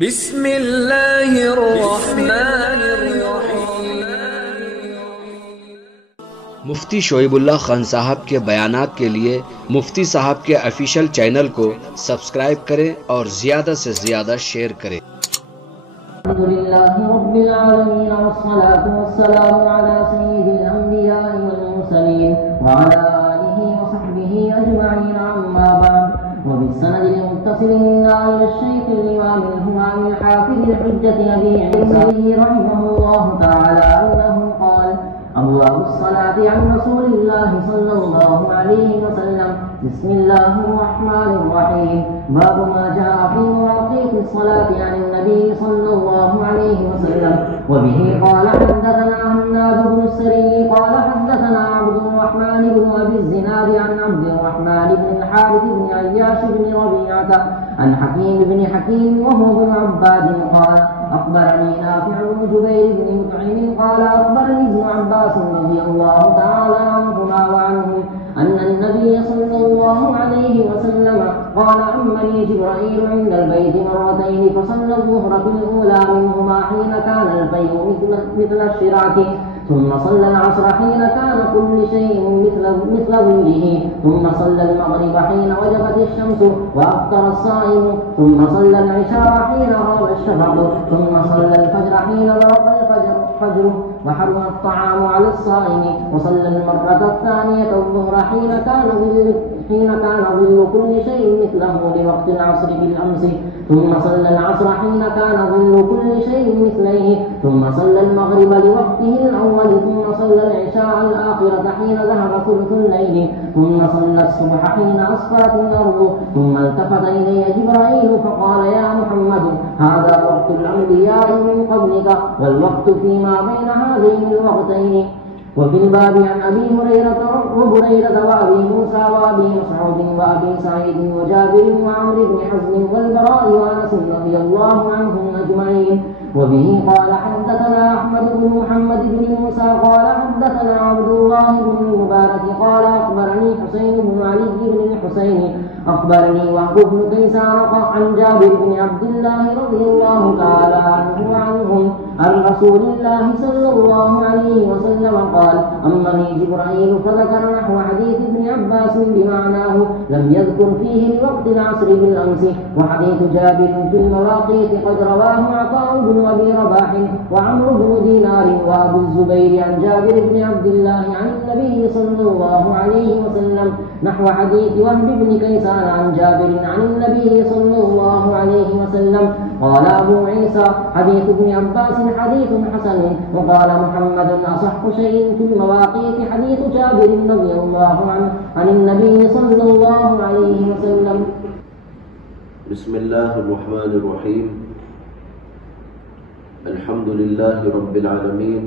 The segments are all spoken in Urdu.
بسم اللہ الرحمن الرحیم۔ مفتی شعیب اللہ خان صاحب کے بیانات کے لیے مفتی صاحب کے آفیشیل چینل کو سبسکرائب کریں اور زیادہ سے زیادہ شیئر کریں۔ الحمدللہ رب العالمین والصلاة والسلام علی سید الانبیاء والمرسلین وعلی آلہ وصحبہ اجمعین اما بعد وبالسند المتصل منا إلى الشيخ الإمام الهمام الحافظ الحجة أبي عيسى رحمه الله تعالى أنه قال: أبواب الصلاة عن رسول الله صلى الله عليه وسلم. بسم الله الرحمن الرحيم. باب ما جاء في مواقيت الصلاة عن النبي صلى الله عليه وسلم. وبه قال حدثنا هناد بن السري قال حدثنا عبد الرحمن بن أبي الزناد عن عبد الرحمن بن الحارث بن عياش بن ربيعة عن حكيم بن حكيم وهو بن عباد قال: أخبرني نافع بن جبير بن مطعم قال: أخبرني ابن عباس رضي الله تعالى عنهما وعنهم أن النبي صلى الله عليه وسلم قال: أمني جبرائيل عند البيت مرتين فصلى الظهر في الأولى منهما حين كان الفيء مثل الشراك، ثم صلى العصر حين كان كل شيء مثل ظله، ثم صلى المغرب حين وجبت الشمس وأفطر الصائم، ثم صلى العشاء حين غاب الشفق، ثم صلى الفجر حين ضرب الفجر وحرم الطعام على الصائم، وصلى المرة الثانية الظهر حين كان ظل كل شيء مثله لوقت العصر بالأمس، ثم صلى العصر حين كان ظل كل شيء مثليه، ثم صلى المغرب لوقته الأول، ثم صلى العشاء الآخرة حين ذهب ثلث الليل، ثم صلى الصبح حين أصفرت الأرض، ثم التفت إلي جبرائيل فقال: يا محمد، هذا وقت الأنبياء من قبلك، والوقت فيما بين هذين الوقتين. وفي الباب عن أبي هريرة وأبي موسى وأبي مسعود وأبي سعيد وجابر وعمرو بن حزم والبراء وأنس رضي الله عنهم أجمعين. وبه قال حدثنا أحمد بن محمد بن موسى قال حدثنا عبد الله بن المبارك قال أخبرني حسين بن علي بن الحسين أخبرني وهب بن كيسان عن جابر بن عبد الله رضي الله تعالى عنه وعنهم عن رسول الله صلى الله عليه وسلم قال: أمني جبرائيل فذكر نحو حديث ابن عباس بمعناه، لم يذكر فيه لوقت العصر بالأمس. وحديث جابر في المواقيت قد رواه عطاء بن أبي رباح وعمرو بن دينار وأبو الزبير عن جابر بن عبد الله عن النبي صلى الله عليه وسلم نحو حديث وهب بن كيسان عن جابر عن النبي صلى الله عليه وسلم. قال أبو عيسى: حديث ابن عباس حديث حسن. وقال محمد: أصح شيء في المواقيت حديث جابر رضي الله عنه عن النبي صلى الله عليه وسلم. بسم الله الرحمن الرحيم. الحمد لله رب العالمين،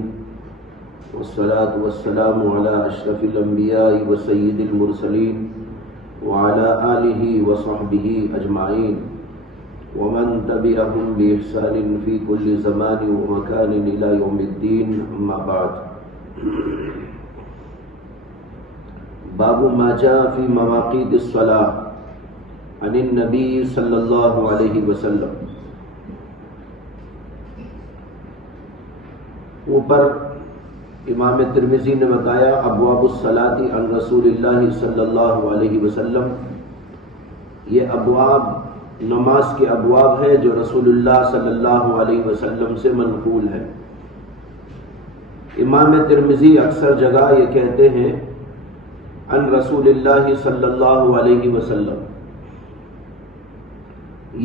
والصلاة والسلام على أشرف الأنبياء وسيد المرسلين وعلى آله وصحبه أجمعين ومن تبعهم بإحسان في كل زمان ومكان إلى يوم الدين. أما بعد. باب ما جاء في مواقيت الصلاة عن النبي صلی اللہ علیہ وسلم. اوپر امام ترمذی نے بتایا ابواب الصلاۃ عن رسول اللہ صلی اللہ علیہ وسلم. یہ ابواب نماز کے ابواب ہیں جو رسول اللہ صلی اللہ علیہ وسلم سے منقول ہے. امام ترمذی اکثر جگہ یہ کہتے ہیں عن رسول اللہ صلی اللہ علیہ وسلم،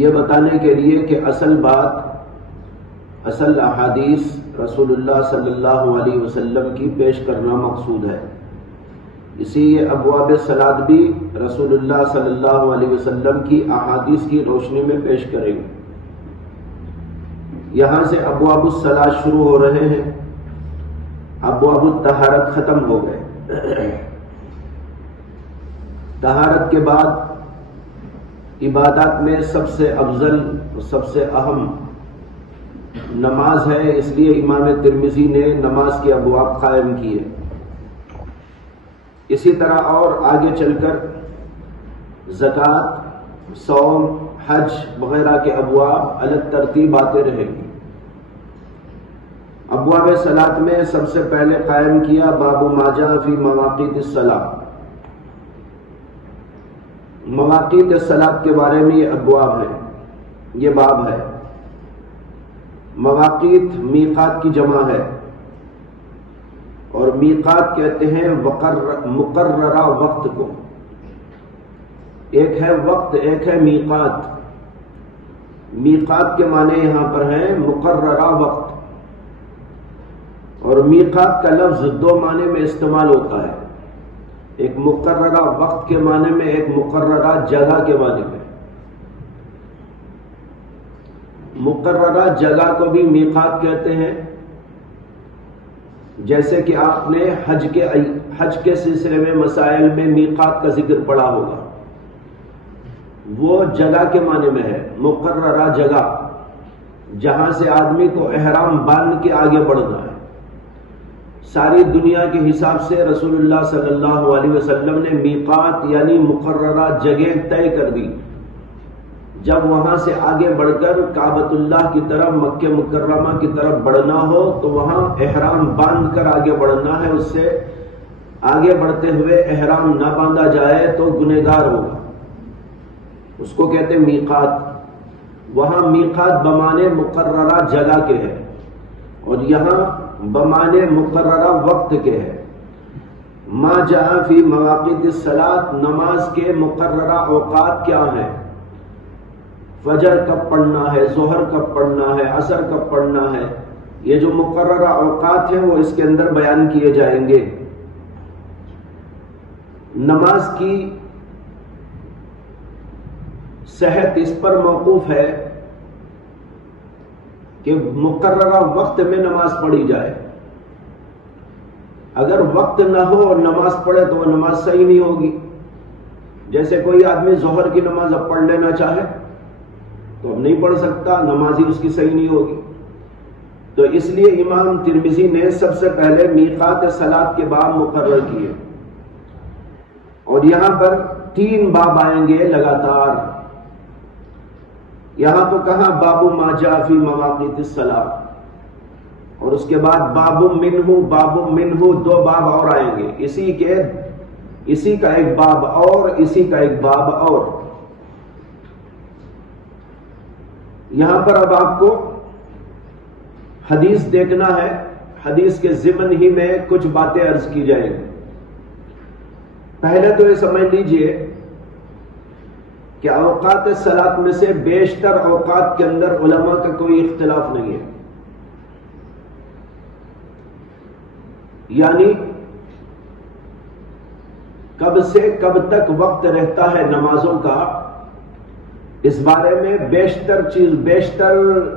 یہ بتانے کے لیے کہ اصل احادیث رسول اللہ صلی اللہ علیہ وسلم کی پیش کرنا مقصود ہے. اسی یہ ابواب صلاۃ بھی رسول اللہ صلی اللہ علیہ وسلم کی احادیث کی روشنی میں پیش کریں گے. یہاں سے ابواب الصلاۃ شروع ہو رہے ہیں، ابواب الطہارت ختم ہو گئے. طہارت کے بعد عبادات میں سب سے افضل اور سب سے اہم نماز ہے، اس لیے امام ترمذی نے نماز کے ابواب قائم کیے. اسی طرح اور آگے چل کر زکوٰۃ، صوم، حج وغیرہ کے ابواب الگ ترتیب آتے رہیں گے۔ ابواب صلاۃ میں سب سے پہلے قائم کیا باب ما جاء فی مواقیت الصلاۃ، مواقیت الصلاۃ کے بارے میں یہ ابواب ہے، یہ باب ہے۔ مواقیت میقات کی جمع ہے، اور میقات کہتے ہیں مقررہ وقت کو، ایک ہے وقت ایک ہے میقات۔ میقات کے معنی یہاں پر ہیں مقررہ وقت، اور میقات کا لفظ دو معنی میں استعمال ہوتا ہے، ایک مقررہ وقت کے معنی میں، ایک مقررہ جگہ کے معنی میں۔ مقررہ جگہ کو بھی میقات کہتے ہیں، جیسے کہ آپ نے حج کے سلسلے میں مسائل میں میقات کا ذکر پڑھا ہوگا، وہ جگہ کے معنی میں ہے، مقررہ جگہ جہاں سے آدمی کو احرام باندھ کے آگے بڑھنا ہے۔ ساری دنیا کے حساب سے رسول اللہ صلی اللہ علیہ وسلم نے میقات یعنی مقررہ جگہ طے کر دی۔ جب وہاں سے آگے بڑھ کر کعبۃ اللہ کی طرف، مکہ مکرمہ کی طرف بڑھنا ہو تو وہاں احرام باندھ کر آگے بڑھنا ہے، اس سے آگے بڑھتے ہوئے احرام نہ باندھا جائے تو گنہگار ہوگا، اس کو کہتے ہیں میقات۔ وہاں میقات بمانے مقررہ جگہ کے ہے، اور یہاں بمانے مقررہ وقت کے ہے۔ ما جاء فی مواقیت الصلاۃ، نماز کے مقررہ اوقات کیا ہیں؟ فجر کب پڑھنا ہے، ظہر کب پڑھنا ہے، عصر کب پڑھنا ہے، یہ جو مقررہ اوقات ہیں وہ اس کے اندر بیان کیے جائیں گے۔ نماز کی صحت اس پر موقوف ہے کہ مقررہ وقت میں نماز پڑھی جائے۔ اگر وقت نہ ہو اور نماز پڑھے تو وہ نماز صحیح نہیں ہوگی۔ جیسے کوئی آدمی ظہر کی نماز اب پڑھ لینا چاہے تو اب نہیں پڑھ سکتا، نماز ہی اس کی صحیح نہیں ہوگی۔ تو اس لیے امام ترمذی نے سب سے پہلے میقات صلاۃ کے باب مقرر کیے، اور یہاں پر 3 باب آئیں گے لگاتار۔ یہاں تو کہاں باب ما جاء فی مواقیت الصلاۃ، اور اس کے بعد باب منہ 2 باب اور آئیں گے، اسی کا ایک باب اور اسی کا ایک باب اور۔ یہاں پر اب آپ کو حدیث دیکھنا ہے، حدیث کے ضمن ہی میں کچھ باتیں عرض کی جائیں گی۔ پہلے تو یہ سمجھ لیجئے کہ اوقات صلاۃ میں سے بیشتر اوقات کے اندر علماء کا کوئی اختلاف نہیں ہے، یعنی کب سے کب تک وقت رہتا ہے نمازوں کا، اس بارے میں بیشتر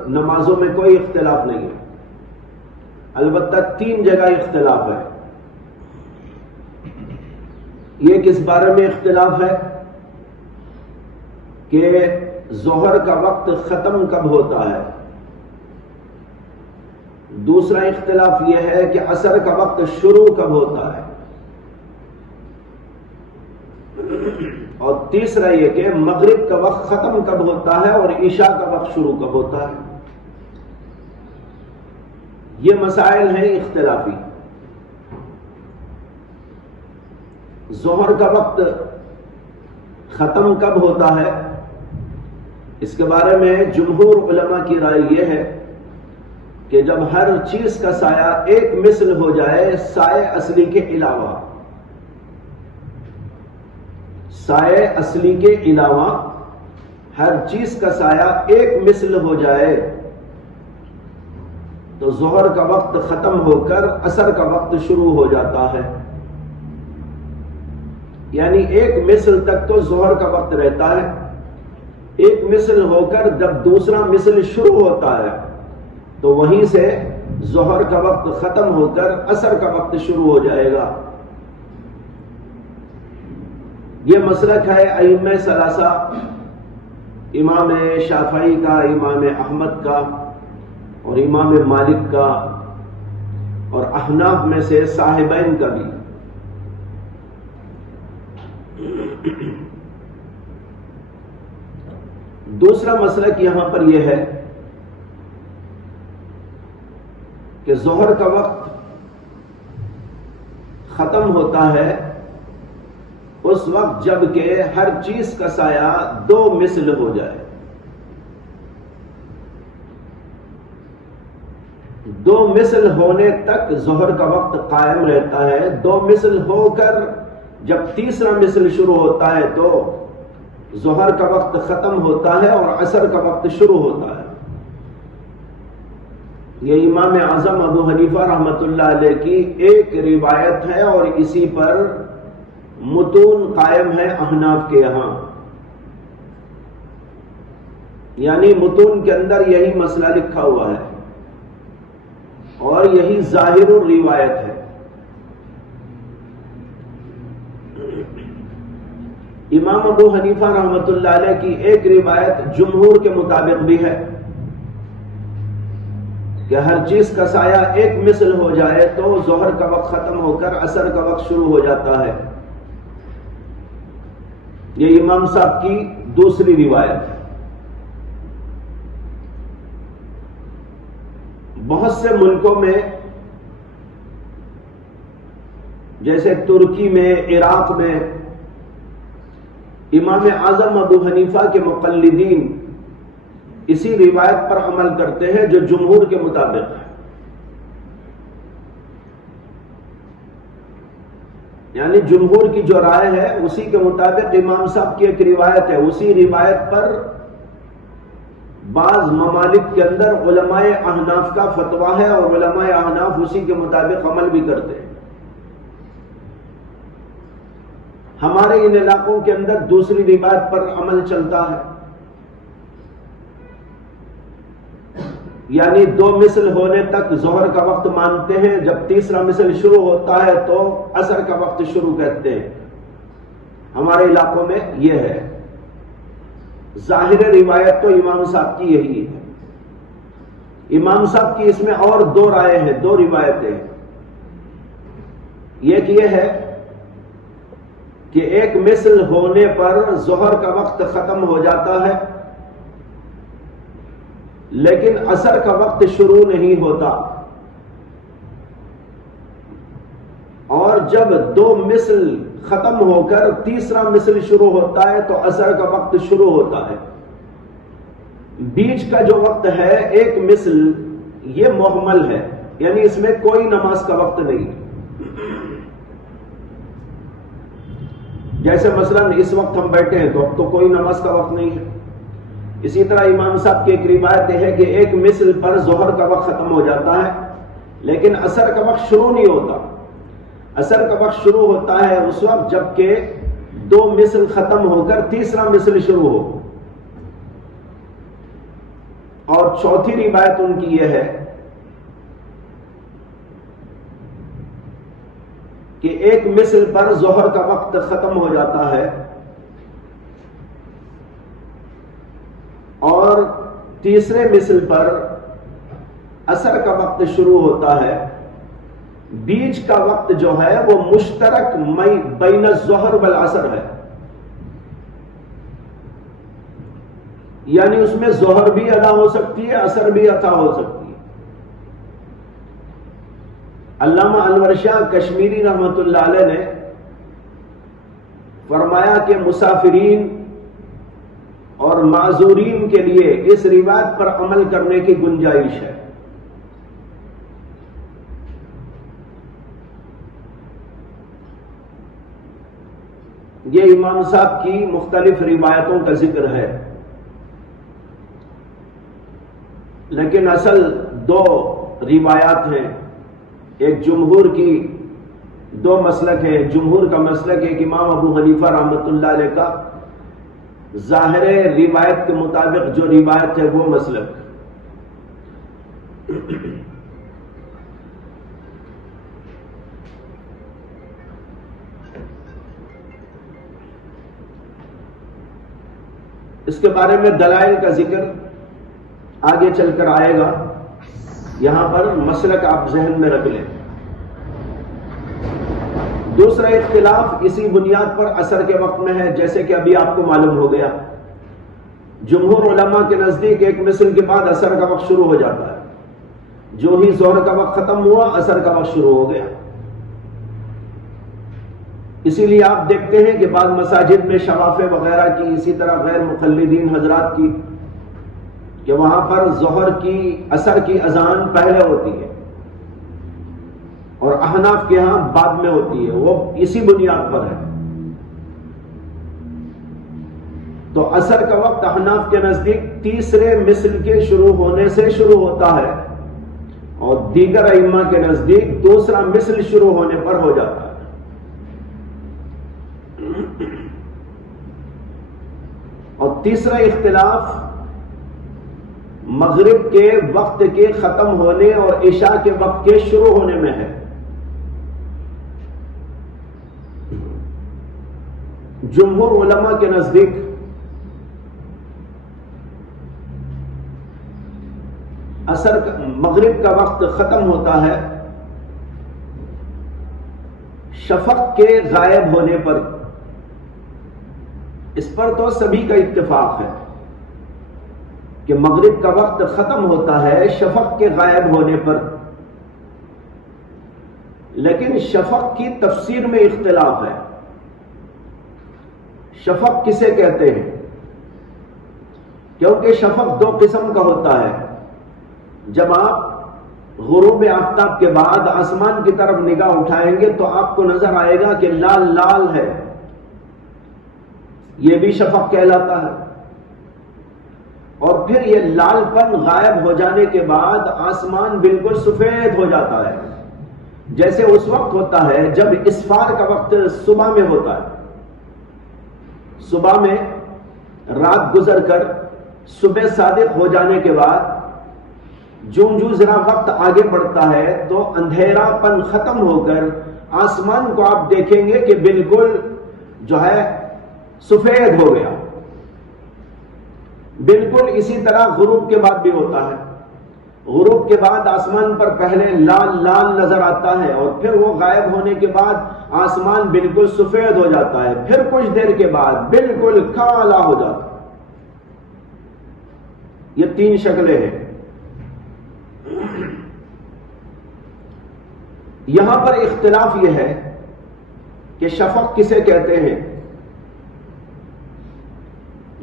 نمازوں میں کوئی اختلاف نہیں ہے۔ البتہ 3 جگہ اختلاف ہے۔ یہ کس بارے میں اختلاف ہے کہ ظہر کا وقت ختم کب ہوتا ہے۔ دوسرا اختلاف یہ ہے کہ عصر کا وقت شروع کب ہوتا ہے، اور تیسرا یہ کہ مغرب کا وقت ختم کب ہوتا ہے اور عشاء کا وقت شروع کب ہوتا ہے۔ یہ مسائل ہیں اختلافی۔ ظہر کا وقت ختم کب ہوتا ہے، اس کے بارے میں جمہور علماء کی رائے یہ ہے کہ جب ہر چیز کا سایہ ایک مثل ہو جائے، سائے اصلی کے علاوہ، سائے اصلی کے علاوہ ہر چیز کا سایہ ایک مثل ہو جائے تو ظہر کا وقت ختم ہو کر عصر کا وقت شروع ہو جاتا ہے۔ یعنی ایک مثل تک تو ظہر کا وقت رہتا ہے، ایک مثل ہو کر جب دوسرا مثل شروع ہوتا ہے تو وہیں سے ظہر کا وقت ختم ہو کر عصر کا وقت شروع ہو جائے گا۔ یہ مسلک ہے ائمہ ثلاثہ، امام شافعی کا، امام احمد کا اور امام مالک کا، اور احناف میں سے صاحبین کا بھی۔ دوسرا مسلک یہاں پر یہ ہے کہ ظہر کا وقت ختم ہوتا ہے اس وقت جب کہ ہر چیز کا سایہ 2 مثل ہو جائے. 2 مثل ہونے تک ظہر کا وقت قائم رہتا ہے. 2 مثل ہو کر جب تیسرا مثل شروع ہوتا ہے تو ظہر کا وقت ختم ہوتا ہے اور عصر کا وقت شروع ہوتا ہے. یہ امام اعظم ابو حنیفہ رحمۃ اللہ علیہ کی ایک روایت ہے اور اسی پر متون قائم ہے احناف کے یہاں. یعنی متون کے اندر یہی مسئلہ لکھا ہوا ہے اور یہی ظاہر الروایت ہے. امام ابو حنیفہ رحمۃ اللہ علیہ کی ایک روایت جمہور کے مطابق بھی ہے کہ ہر چیز کا سایہ 1 مثل ہو جائے تو ظہر کا وقت ختم ہو کر عصر کا وقت شروع ہو جاتا ہے. یہ امام صاحب کی دوسری روایت ہے. بہت سے ملکوں میں جیسے ترکی میں، عراق میں امام اعظم ابو حنیفہ کے مقلدین اسی روایت پر عمل کرتے ہیں جو جمہور کے مطابق ہے. یعنی جمہور کی جو رائے ہے اسی کے مطابق امام صاحب کی ایک روایت ہے. اسی روایت پر بعض ممالک کے اندر علماء احناف کا فتویٰ ہے اور علماء احناف اسی کے مطابق عمل بھی کرتے ہیں. ہمارے ان علاقوں کے اندر دوسری روایت پر عمل چلتا ہے. یعنی 2 مثل ہونے تک ظہر کا وقت مانتے ہیں، جب تیسرا مثل شروع ہوتا ہے تو عصر کا وقت شروع کہتے ہیں. ہمارے علاقوں میں یہ ہے. ظاہر روایت تو امام صاحب کی یہی ہے. امام صاحب کی اس میں اور 2 رائے ہیں، 2 روایتیں ہیں. ایک یہ ہے کہ 1 مثل ہونے پر ظہر کا وقت ختم ہو جاتا ہے لیکن عصر کا وقت شروع نہیں ہوتا، اور جب 2 مثل ختم ہو کر تیسرا مثل شروع ہوتا ہے تو عصر کا وقت شروع ہوتا ہے. بیچ کا جو وقت ہے 1 مثل یہ محمل ہے، یعنی اس میں کوئی نماز کا وقت نہیں. جیسے مثلا اس وقت ہم بیٹھے ہیں تو اب تو کوئی نماز کا وقت نہیں ہے. اسی طرح امام صاحب کی ایک روایت ہے کہ 1 مثل پر ظہر کا وقت ختم ہو جاتا ہے لیکن عصر کا وقت شروع نہیں ہوتا. عصر کا وقت شروع ہوتا ہے اس وقت جب کہ 2 مثل ختم ہو کر تیسرا مثل شروع ہو. اور چوتھی روایت ان کی یہ ہے کہ 1 مثل پر ظہر کا وقت ختم ہو جاتا ہے اور تیسرے مثل پر عصر کا وقت شروع ہوتا ہے. بیچ کا وقت جو ہے وہ مشترک بین الظہر والعصر ہے، یعنی اس میں ظہر بھی ادا ہو سکتی ہے، عصر بھی ادا ہو سکتی ہے. علامہ انور شاہ کشمیری رحمت اللہ علیہ نے فرمایا کہ مسافرین اور معذورین کے لیے اس روایت پر عمل کرنے کی گنجائش ہے. یہ امام صاحب کی مختلف روایتوں کا ذکر ہے، لیکن اصل 2 روایات ہیں. ایک جمہور کی 2 مسلک ہیں. جمہور کا مسلک ایک امام ابو حنیفہ رحمۃ اللہ علیہ کا ظاہر روایت کے مطابق جو روایت ہے وہ مسلک. اس کے بارے میں دلائل کا ذکر آگے چل کر آئے گا. یہاں پر مسلک آپ ذہن میں رکھ لیں. دوسرا اختلاف اسی بنیاد پر عصر کے وقت میں ہے، جیسے کہ ابھی آپ کو معلوم ہو گیا. جمہور علماء کے نزدیک ایک مثل کے بعد عصر کا وقت شروع ہو جاتا ہے. جو ہی ظہر کا وقت ختم ہوا عصر کا وقت شروع ہو گیا. اسی لیے آپ دیکھتے ہیں کہ بعض مساجد میں شوافع وغیرہ کی، اسی طرح غیر مقلدین حضرات کی، کہ وہاں پر ظہر کی عصر کی اذان پہلے ہوتی ہے اور احناف کے ہاں بعد میں ہوتی ہے. وہ اسی بنیاد پر ہے. تو عصر کا وقت احناف کے نزدیک تیسرے مثل کے شروع ہونے سے شروع ہوتا ہے اور دیگر ائمہ کے نزدیک دوسرا مثل شروع ہونے پر ہو جاتا ہے. اور تیسرا اختلاف مغرب کے وقت کے ختم ہونے اور عشاء کے وقت کے شروع ہونے میں ہے. جمہور علماء کے نزدیک مغرب کا وقت ختم ہوتا ہے شفق کے غائب ہونے پر. اس پر تو سبھی کا اتفاق ہے کہ مغرب کا وقت ختم ہوتا ہے شفق کے غائب ہونے پر. لیکن شفق کی تفسیر میں اختلاف ہے. شفق کسے کہتے ہیں؟ کیونکہ شفق دو قسم کا ہوتا ہے. جب آپ غروب آفتاب کے بعد آسمان کی طرف نگاہ اٹھائیں گے تو آپ کو نظر آئے گا کہ لال لال ہے، یہ بھی شفق کہلاتا ہے. اور پھر یہ لال پن غائب ہو جانے کے بعد آسمان بالکل سفید ہو جاتا ہے، جیسے اس وقت ہوتا ہے جب اسفار کا وقت صبح میں ہوتا ہے. صبح میں رات گزر کر صبح صادق ہو جانے کے بعد جو ذرا وقت آگے بڑھتا ہے تو اندھیرا پن ختم ہو کر آسمان کو آپ دیکھیں گے کہ بالکل جو ہے سفید ہو گیا. بالکل اسی طرح غروب کے بعد بھی ہوتا ہے. غروب کے بعد آسمان پر پہلے لال لال نظر آتا ہے اور پھر وہ غائب ہونے کے بعد آسمان بالکل سفید ہو جاتا ہے، پھر کچھ دیر کے بعد بالکل کالا ہو جاتا ہے. یہ تین شکلیں ہیں. یہاں پر اختلاف یہ ہے کہ شفق کسے کہتے ہیں.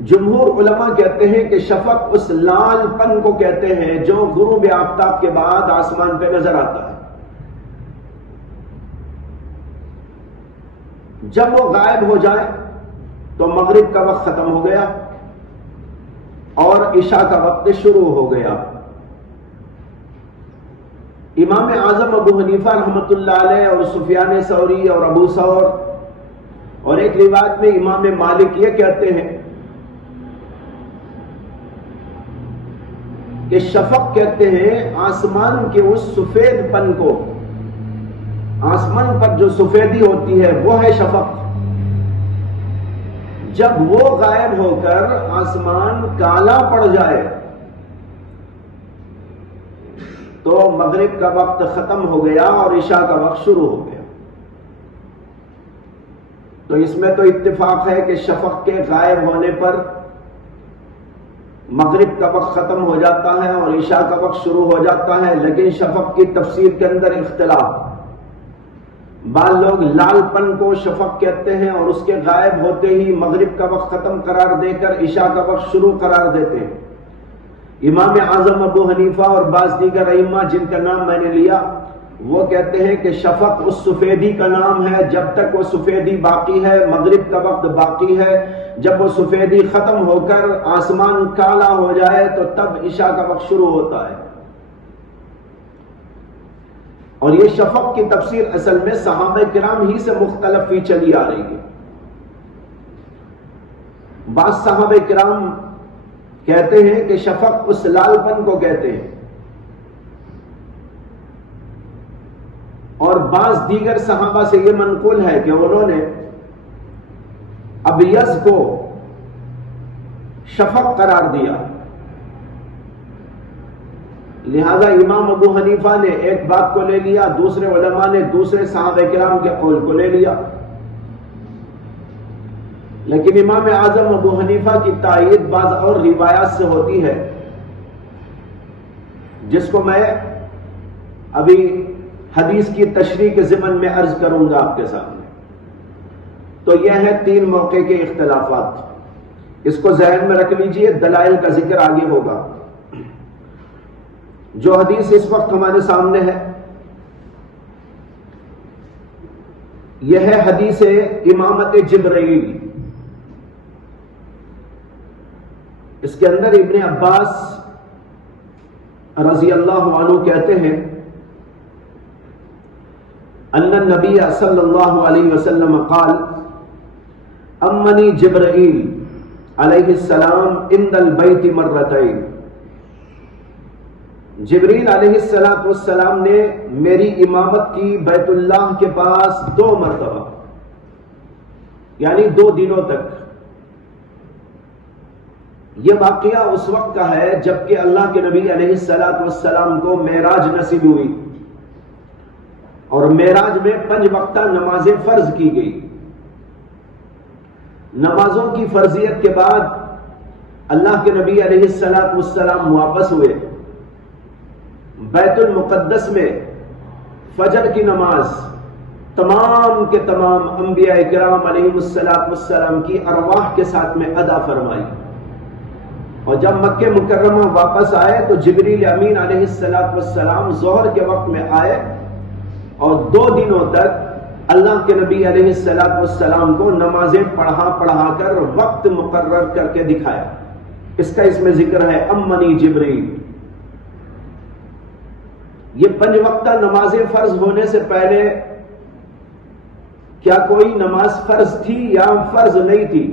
جمہور علماء کہتے ہیں کہ شفق اس لال پن کو کہتے ہیں جو غروب آفتاب کے بعد آسمان پہ نظر آتا ہے. جب وہ غائب ہو جائے تو مغرب کا وقت ختم ہو گیا اور عشاء کا وقت شروع ہو گیا. امام اعظم ابو حنیفہ رحمۃ اللہ علیہ اور سفیان ثوری اور ابو ثور اور ایک روایت میں امام مالک یہ کہتے ہیں کہ شفق کہتے ہیں آسمان کے اس سفید پن کو. آسمان پر جو سفیدی ہوتی ہے وہ ہے شفق. جب وہ غائب ہو کر آسمان کالا پڑ جائے تو مغرب کا وقت ختم ہو گیا اور عشاء کا وقت شروع ہو گیا. تو اس میں تو اتفاق ہے کہ شفق کے غائب ہونے پر مغرب کا وقت ختم ہو جاتا ہے اور عشاء کا وقت شروع ہو جاتا ہے. لیکن شفق کی تفسیر کے اندر اختلاف. بعض لوگ لال پن کو شفق کہتے ہیں اور اس کے غائب ہوتے ہی مغرب کا وقت ختم قرار دے کر عشاء کا وقت شروع قرار دیتے ہیں. امام اعظم ابو حنیفہ اور بعض دیگر ائمہ جن کا نام میں نے لیا وہ کہتے ہیں کہ شفق اس سفیدی کا نام ہے. جب تک وہ سفیدی باقی ہے مغرب کا وقت باقی ہے. جب وہ سفیدی ختم ہو کر آسمان کالا ہو جائے تو تب عشاء کا وقت شروع ہوتا ہے. اور یہ شفق کی تفسیر اصل میں صحابہ کرام ہی سے مختلف ہی چلی آ رہی ہے. بعض صحابہ کرام کہتے ہیں کہ شفق اس لال پن کو کہتے ہیں اور بعض دیگر صحابہ سے یہ منقول ہے کہ انہوں نے ابیض کو شفق قرار دیا. لہذا امام ابو حنیفہ نے ایک بات کو لے لیا، دوسرے علماء نے دوسرے صحابہ کرام کے قول کو لے لیا. لیکن امام اعظم ابو حنیفہ کی تائید بعض اور روایات سے ہوتی ہے، جس کو میں ابھی حدیث کی تشریح کے ضمن میں عرض کروں گا آپ کے سامنے۔ تو یہ ہے 3 موقع کے اختلافات، اس کو ذہن میں رکھ لیجئے، دلائل کا ذکر آگے ہوگا۔ جو حدیث اس وقت ہمارے سامنے ہے یہ ہے حدیث امامت جبرائیل۔ اس کے اندر ابن عباس رضی اللہ عنہ کہتے ہیں ان النبی صلی اللہ علیہ وسلم قال امنی جبرائیل علیہ السلام عند البیت مرتين، جبریل علیہ السلام نے میری امامت کی بیت اللہ کے پاس 2 مرتبہ، یعنی 2 دنوں تک۔ یہ واقعہ اس وقت کا ہے جبکہ اللہ کے نبی علیہ السلام کو معراج نصیب ہوئی، اور معراج میں 5 وقتہ نمازیں فرض کی گئی۔ نمازوں کی فرضیت کے بعد اللہ کے نبی علیہ السلام واپس ہوئے، بیت المقدس میں فجر کی نماز تمام کے تمام انبیاء کرام علیہ السلام کی ارواح کے ساتھ میں ادا فرمائی، اور جب مکہ مکرمہ واپس آئے تو جبریل امین علیہ السلام ظہر کے وقت میں آئے، اور 2 دنوں تک اللہ کے نبی علیہ السلام کو نمازیں پڑھا کر وقت مقرر کر کے دکھایا۔ اس کا اس میں ذکر ہے امنی جبریل۔ یہ 5 وقتہ نمازیں فرض ہونے سے پہلے کیا کوئی نماز فرض تھی یا فرض نہیں تھی،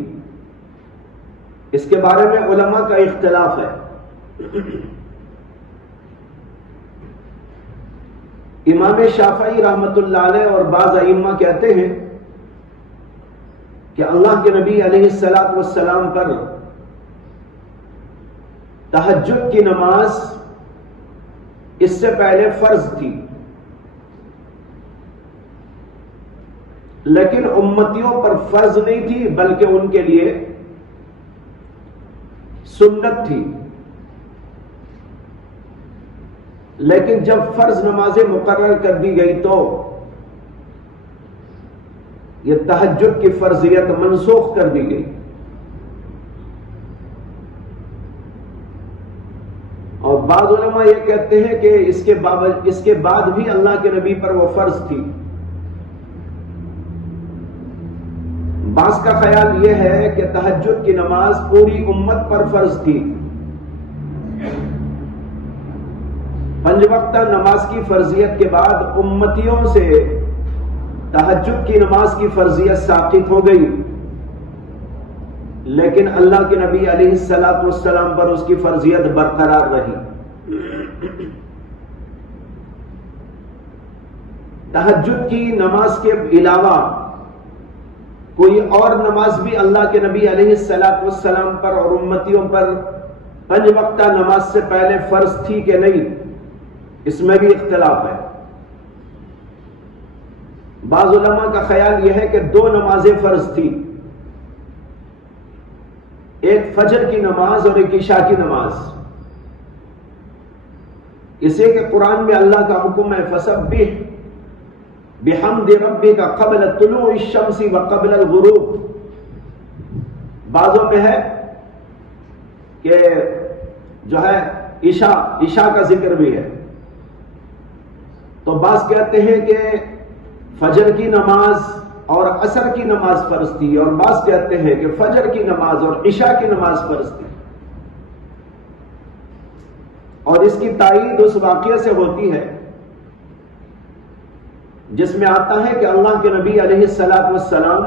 اس کے بارے میں علماء کا اختلاف ہے۔ امام شافعی رحمت اللہ علیہ اور بعض ائمہ کہتے ہیں کہ اللہ کے نبی علیہ السلام پر تہجد کی نماز اس سے پہلے فرض تھی، لیکن امتیوں پر فرض نہیں تھی بلکہ ان کے لیے سنت تھی۔ لیکن جب فرض نمازیں مقرر کر دی گئی تو یہ تہجد کی فرضیت منسوخ کر دی گئی، اور بعض علماء یہ کہتے ہیں کہ اس کے بعد بھی اللہ کے نبی پر وہ فرض تھی۔ بعض کا خیال یہ ہے کہ تہجد کی نماز پوری امت پر فرض تھی۔ 5 وقتہ نماز کی فرضیت کے بعد امتیوں سے تہجد کی نماز کی فرضیت ساقط ہو گئی، لیکن اللہ کے نبی علیہ السلام پر اس کی فرضیت برقرار رہی۔ تہجد کی نماز کے علاوہ کوئی اور نماز بھی اللہ کے نبی علیہ السلام پر اور امتیوں پر 5 وقتہ نماز سے پہلے فرض تھی کہ نہیں، اس میں بھی اختلاف ہے۔ بعض علماء کا خیال یہ ہے کہ 2 نمازیں فرض تھی، ایک فجر کی نماز اور ایک عشاء کی نماز۔ اسے کہ قرآن میں اللہ کا حکم ہے فسبح بحمد ربک قبل طلوع الشمس وقبل الغروب۔ بعضوں میں ہے کہ جو ہے عشاء کا ذکر بھی ہے، تو بعض کہتے ہیں کہ فجر کی نماز اور عصر کی نماز فرض تھی، اور بعض کہتے ہیں کہ فجر کی نماز اور عشاء کی نماز فرض تھی، اور اس کی تائید اس واقعے سے ہوتی ہے جس میں آتا ہے کہ اللہ کے نبی علیہ السلام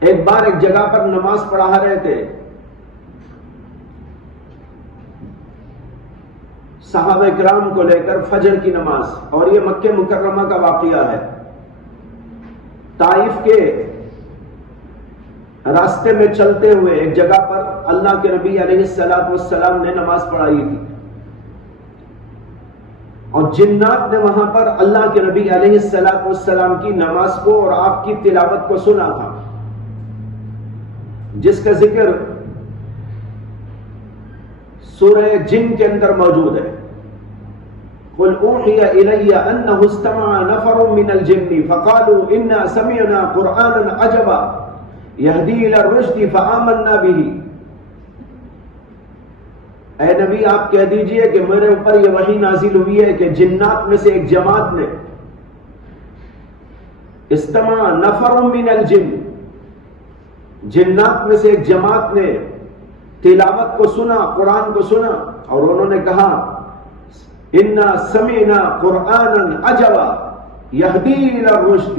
ایک بار ایک جگہ پر نماز پڑھا رہے تھے، صحابہ کرام کو لے کر فجر کی نماز، اور یہ مکہ مکرمہ کا واقعہ ہے۔ طائف کے راستے میں چلتے ہوئے ایک جگہ پر اللہ کے نبی علیہ السلام نے نماز پڑھائی تھی، اور جنات نے وہاں پر اللہ کے نبی علیہ السلام کی نماز کو اور آپ کی تلاوت کو سنا تھا، جس کا ذکر سورہ جن کے اندر موجود ہے۔ قل اوحی الی انہ استمع نفر من الجن فقالوا انا سمعنا قرآنا عجبا یہدی الی الرشد فآمنا بہ۔ اے نبی آپ کہہ دیجئے کہ میرے اوپر یہ وحی نازل ہوئی ہے کہ جنات میں سے ایک جماعت نے، استمع نفر من الجن، جنات میں سے ایک جماعت نے تلاوت کو سنا، قرآن کو سنا، اور انہوں نے کہا انا سمعنا قرآنا عجبا یہدی الی الرشد،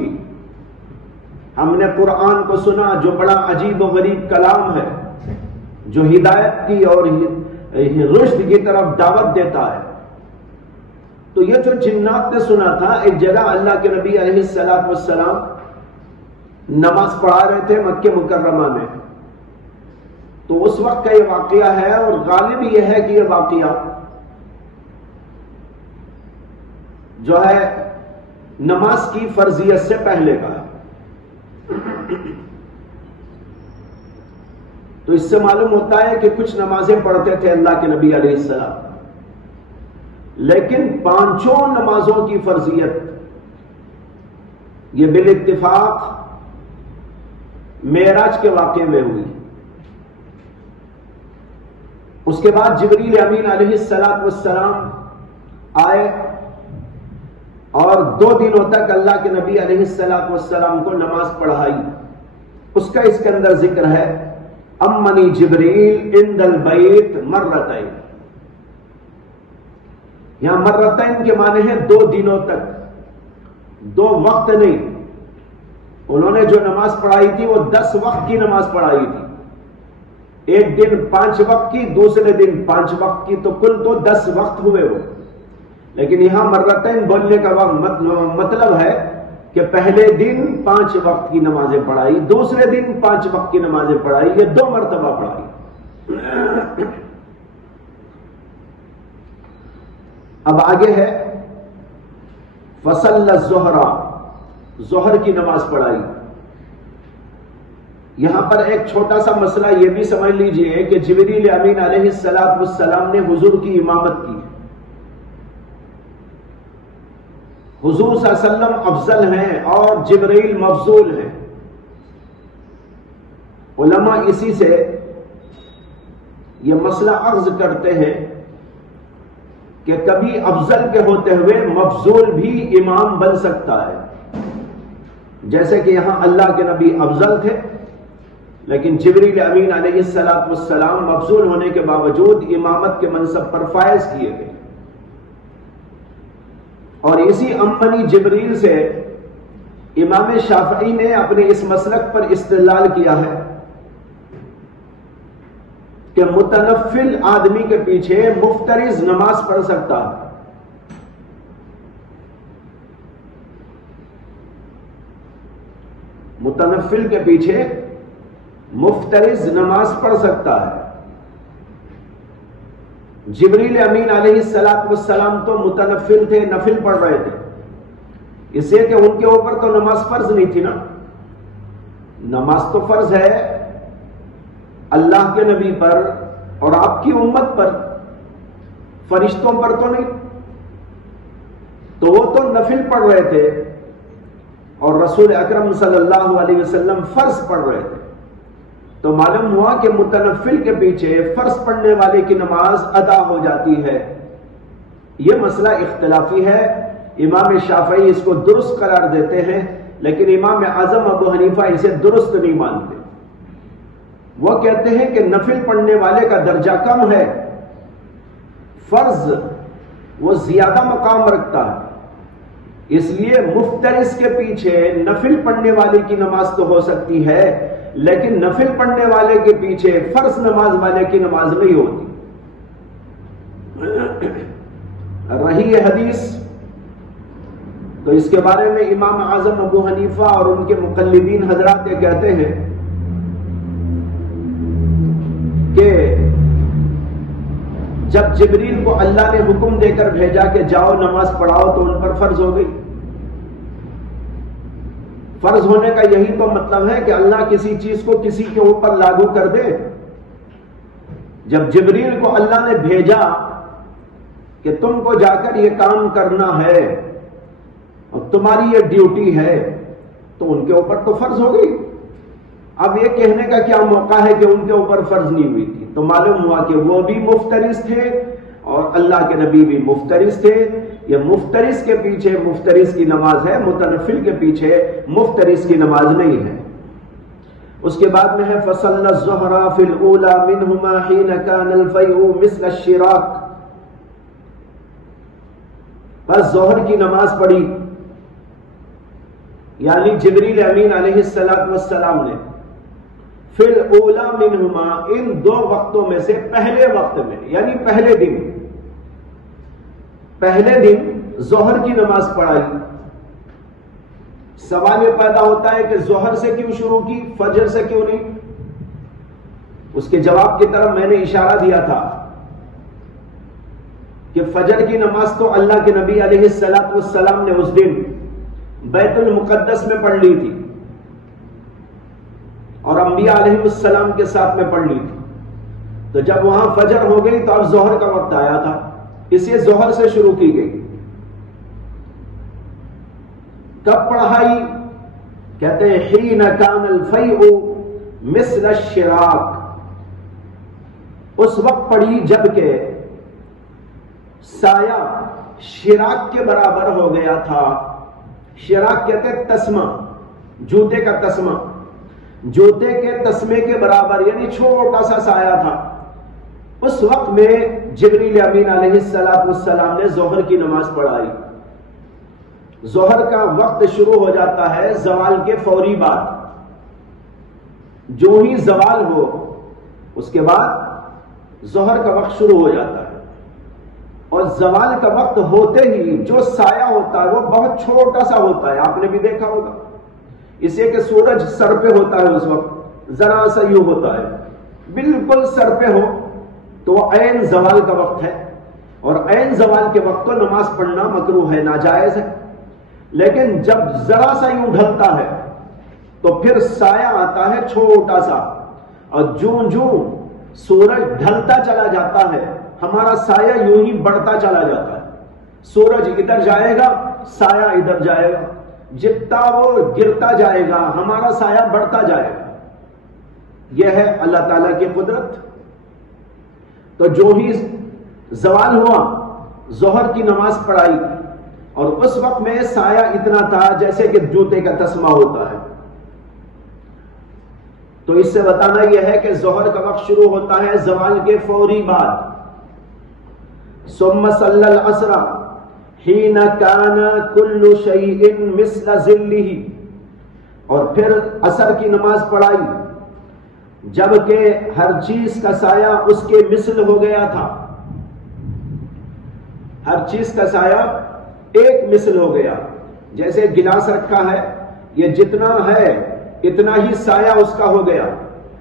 ہم نے قرآن کو سنا جو بڑا عجیب و غریب کلام ہے، جو ہدایت کی اور رشد کی طرف دعوت دیتا ہے۔ تو یہ جو جنات نے سنا تھا، ایک جگہ اللہ کے نبی علیہ السلام نماز پڑھا رہے تھے مکہ مکرمہ میں، تو اس وقت کا یہ واقعہ ہے، اور غالب یہ ہے کہ یہ واقعہ جو ہے نماز کی فرضیت سے پہلے کا ہے۔ تو اس سے معلوم ہوتا ہے کہ کچھ نمازیں پڑھتے تھے اللہ کے نبی علیہ السلام، لیکن پانچوں نمازوں کی فرضیت یہ بالاتفاق معراج کے واقعے میں ہوئی۔ اس کے بعد جبریل امین علیہ السلام آئے اور 2 دنوں تک اللہ کے نبی علیہ السلام کو نماز پڑھائی۔ اس کا اس کے اندر ذکر ہے، امنی جبریل عند البیت مرتین۔ یہاں مرتین کے معنی ہیں 2 دنوں تک، 2 وقت نہیں۔ انہوں نے جو نماز پڑھائی تھی وہ 10 وقت کی نماز پڑھائی تھی، ایک دن 5 وقت کی، دوسرے دن 5 وقت کی، تو کل تو 10 وقت ہوئے وہ۔ لیکن یہاں مرتین بولنے کا مطلب ہے کہ پہلے دن 5 وقت کی نمازیں پڑھائی، دوسرے دن 5 وقت کی نمازیں پڑھائی، یہ 2 مرتبہ پڑھائی۔ اب آگے ہے فصل الظہر، ظہر کی نماز پڑھائی۔ یہاں پر ایک چھوٹا سا مسئلہ یہ بھی سمجھ لیجئے کہ جبریل امین علیہ السلام نے حضور کی امامت کی۔ حضور صلی اللہ علیہ وسلم افضل ہیں اور جبریل مفضول ہیں۔ علماء اسی سے یہ مسئلہ عرض کرتے ہیں کہ کبھی افضل کے ہوتے ہوئے مفضول بھی امام بن سکتا ہے، جیسے کہ یہاں اللہ کے نبی افضل تھے، لیکن جبریل امین علیہ السلام مفضول ہونے کے باوجود امامت کے منصب پر فائز کیے گئے۔ اور اسی امنی جبریل سے امام شافعی نے اپنے اس مسلک پر استدلال کیا ہے کہ متنفل آدمی کے پیچھے مفترض نماز پڑھ سکتا ہے۔ متنفل کے پیچھے مفترض نماز پڑھ سکتا ہے۔ جبریل امین علیہ السلام تو متنفل تھے، نفل پڑھ رہے تھے، اس لیے کہ ان کے اوپر تو نماز فرض نہیں تھی نا۔ نماز تو فرض ہے اللہ کے نبی پر اور آپ کی امت پر، فرشتوں پر تو نہیں۔ تو وہ تو نفل پڑھ رہے تھے اور رسول اکرم صلی اللہ علیہ وسلم فرض پڑھ رہے تھے، تو معلوم ہوا کہ متنفل کے پیچھے فرض پڑھنے والے کی نماز ادا ہو جاتی ہے۔ یہ مسئلہ اختلافی ہے، امام شافعی اس کو درست قرار دیتے ہیں، لیکن امام اعظم ابو حنیفہ اسے درست نہیں مانتے۔ وہ کہتے ہیں کہ نفل پڑھنے والے کا درجہ کم ہے، فرض وہ زیادہ مقام رکھتا ہے، اس لیے مفترض کے پیچھے نفل پڑھنے والے کی نماز تو ہو سکتی ہے، لیکن نفل پڑھنے والے کے پیچھے فرض نماز والے کی نماز نہیں ہوتی۔ رہی ہے حدیث، تو اس کے بارے میں امام اعظم ابو حنیفہ اور ان کے مقلدین حضرات یہ کہتے ہیں کہ جب جبریل کو اللہ نے حکم دے کر بھیجا کہ جاؤ نماز پڑھاؤ تو ان پر فرض ہو گئی. فرض ہونے کا یہی تو مطلب ہے کہ اللہ کسی چیز کو کسی کے اوپر لاگو کر دے. جب جبریل کو اللہ نے بھیجا کہ تم کو جا کر یہ کام کرنا ہے اور تمہاری یہ ڈیوٹی ہے تو ان کے اوپر تو فرض ہو گئی. اب یہ کہنے کا کیا موقع ہے کہ ان کے اوپر فرض نہیں ہوئی تھی؟ تو معلوم ہوا کہ وہ بھی مفترض تھے اور اللہ کے نبی بھی مفترض تھے. یہ مفترض کے پیچھے مفترض کی نماز ہے، متنفل کے پیچھے مفترض کی نماز نہیں ہے. اس کے بعد میں ہے فصلى الظهر في الاولى منهما حين كان الفيء مثل الشراك. بس ظہر کی نماز پڑھی، یعنی جبریل امین علیہ السلام نے فی الاولی منہما، ان دو وقتوں میں سے پہلے وقت میں، یعنی پہلے دن ظہر کی نماز پڑھائی. سوال یہ پیدا ہوتا ہے کہ ظہر سے کیوں شروع کی، فجر سے کیوں نہیں؟ اس کے جواب کی طرف میں نے اشارہ دیا تھا کہ فجر کی نماز تو اللہ کے نبی علیہ السلام نے اس دن بیت المقدس میں پڑھ لی تھی اور انبیاء علیہ السلام کے ساتھ میں پڑھ لی تھی. تو جب وہاں فجر ہو گئی تو اب ظہر کا وقت آیا تھا، اسے ظہر سے شروع کی گئی. کب پڑھائی؟ کہتے ہیں حین کان الفیء مثل الشراک، اس وقت پڑھی جبکہ سایہ شراک کے برابر ہو گیا تھا. شراک کہتے ہیں تسمہ، جوتے کا تسمہ، جوتے کے تسمے کے برابر، یعنی چھوٹا سا سایہ تھا. اس وقت میں جبریل امین علیہ السلام نے ظہر کی نماز پڑھائی. ظہر کا وقت شروع ہو جاتا ہے زوال کے فوری بعد. جو ہی زوال ہو اس کے بعد ظہر کا وقت شروع ہو جاتا ہے. اور زوال کا وقت ہوتے ہی جو سایہ ہوتا ہے وہ بہت چھوٹا سا ہوتا ہے. آپ نے بھی دیکھا ہوگا اسے کہ سورج سر پہ ہوتا ہے، اس وقت ذرا سا یوں ہوتا ہے، بالکل سر پہ ہو تو عین زوال کا وقت ہے. اور عین زوال کے وقت تو نماز پڑھنا مکروہ ہے، ناجائز ہے. لیکن جب ذرا سا یوں ڈھلتا ہے تو پھر سایہ آتا ہے چھوٹا سا، اور جوں سورج ڈھلتا چلا جاتا ہے ہمارا سایہ یوں ہی بڑھتا چلا جاتا ہے. سورج ادھر جائے گا سایہ ادھر جائے گا، جتنا وہ گرتا جائے گا ہمارا سایہ بڑھتا جائے گا. یہ ہے اللہ تعالیٰ کی قدرت. تو جو ہی زوال ہوا ظہر کی نماز پڑھائی، اور اس وقت میں سایہ اتنا تھا جیسے کہ جوتے کا تسمہ ہوتا ہے. تو اس سے بتانا یہ ہے کہ ظہر کا وقت شروع ہوتا ہے زوال کے فوری بعد. ثم صلی العصر حین کان کل شیء مثل ظلہ، اور پھر عصر کی نماز پڑھائی جبکہ ہر چیز کا سایہ اس کے مثل ہو گیا تھا. ہر چیز کا سایہ ایک مثل ہو گیا. جیسے گلاس رکھا ہے، یہ جتنا ہے اتنا ہی سایہ اس کا ہو گیا،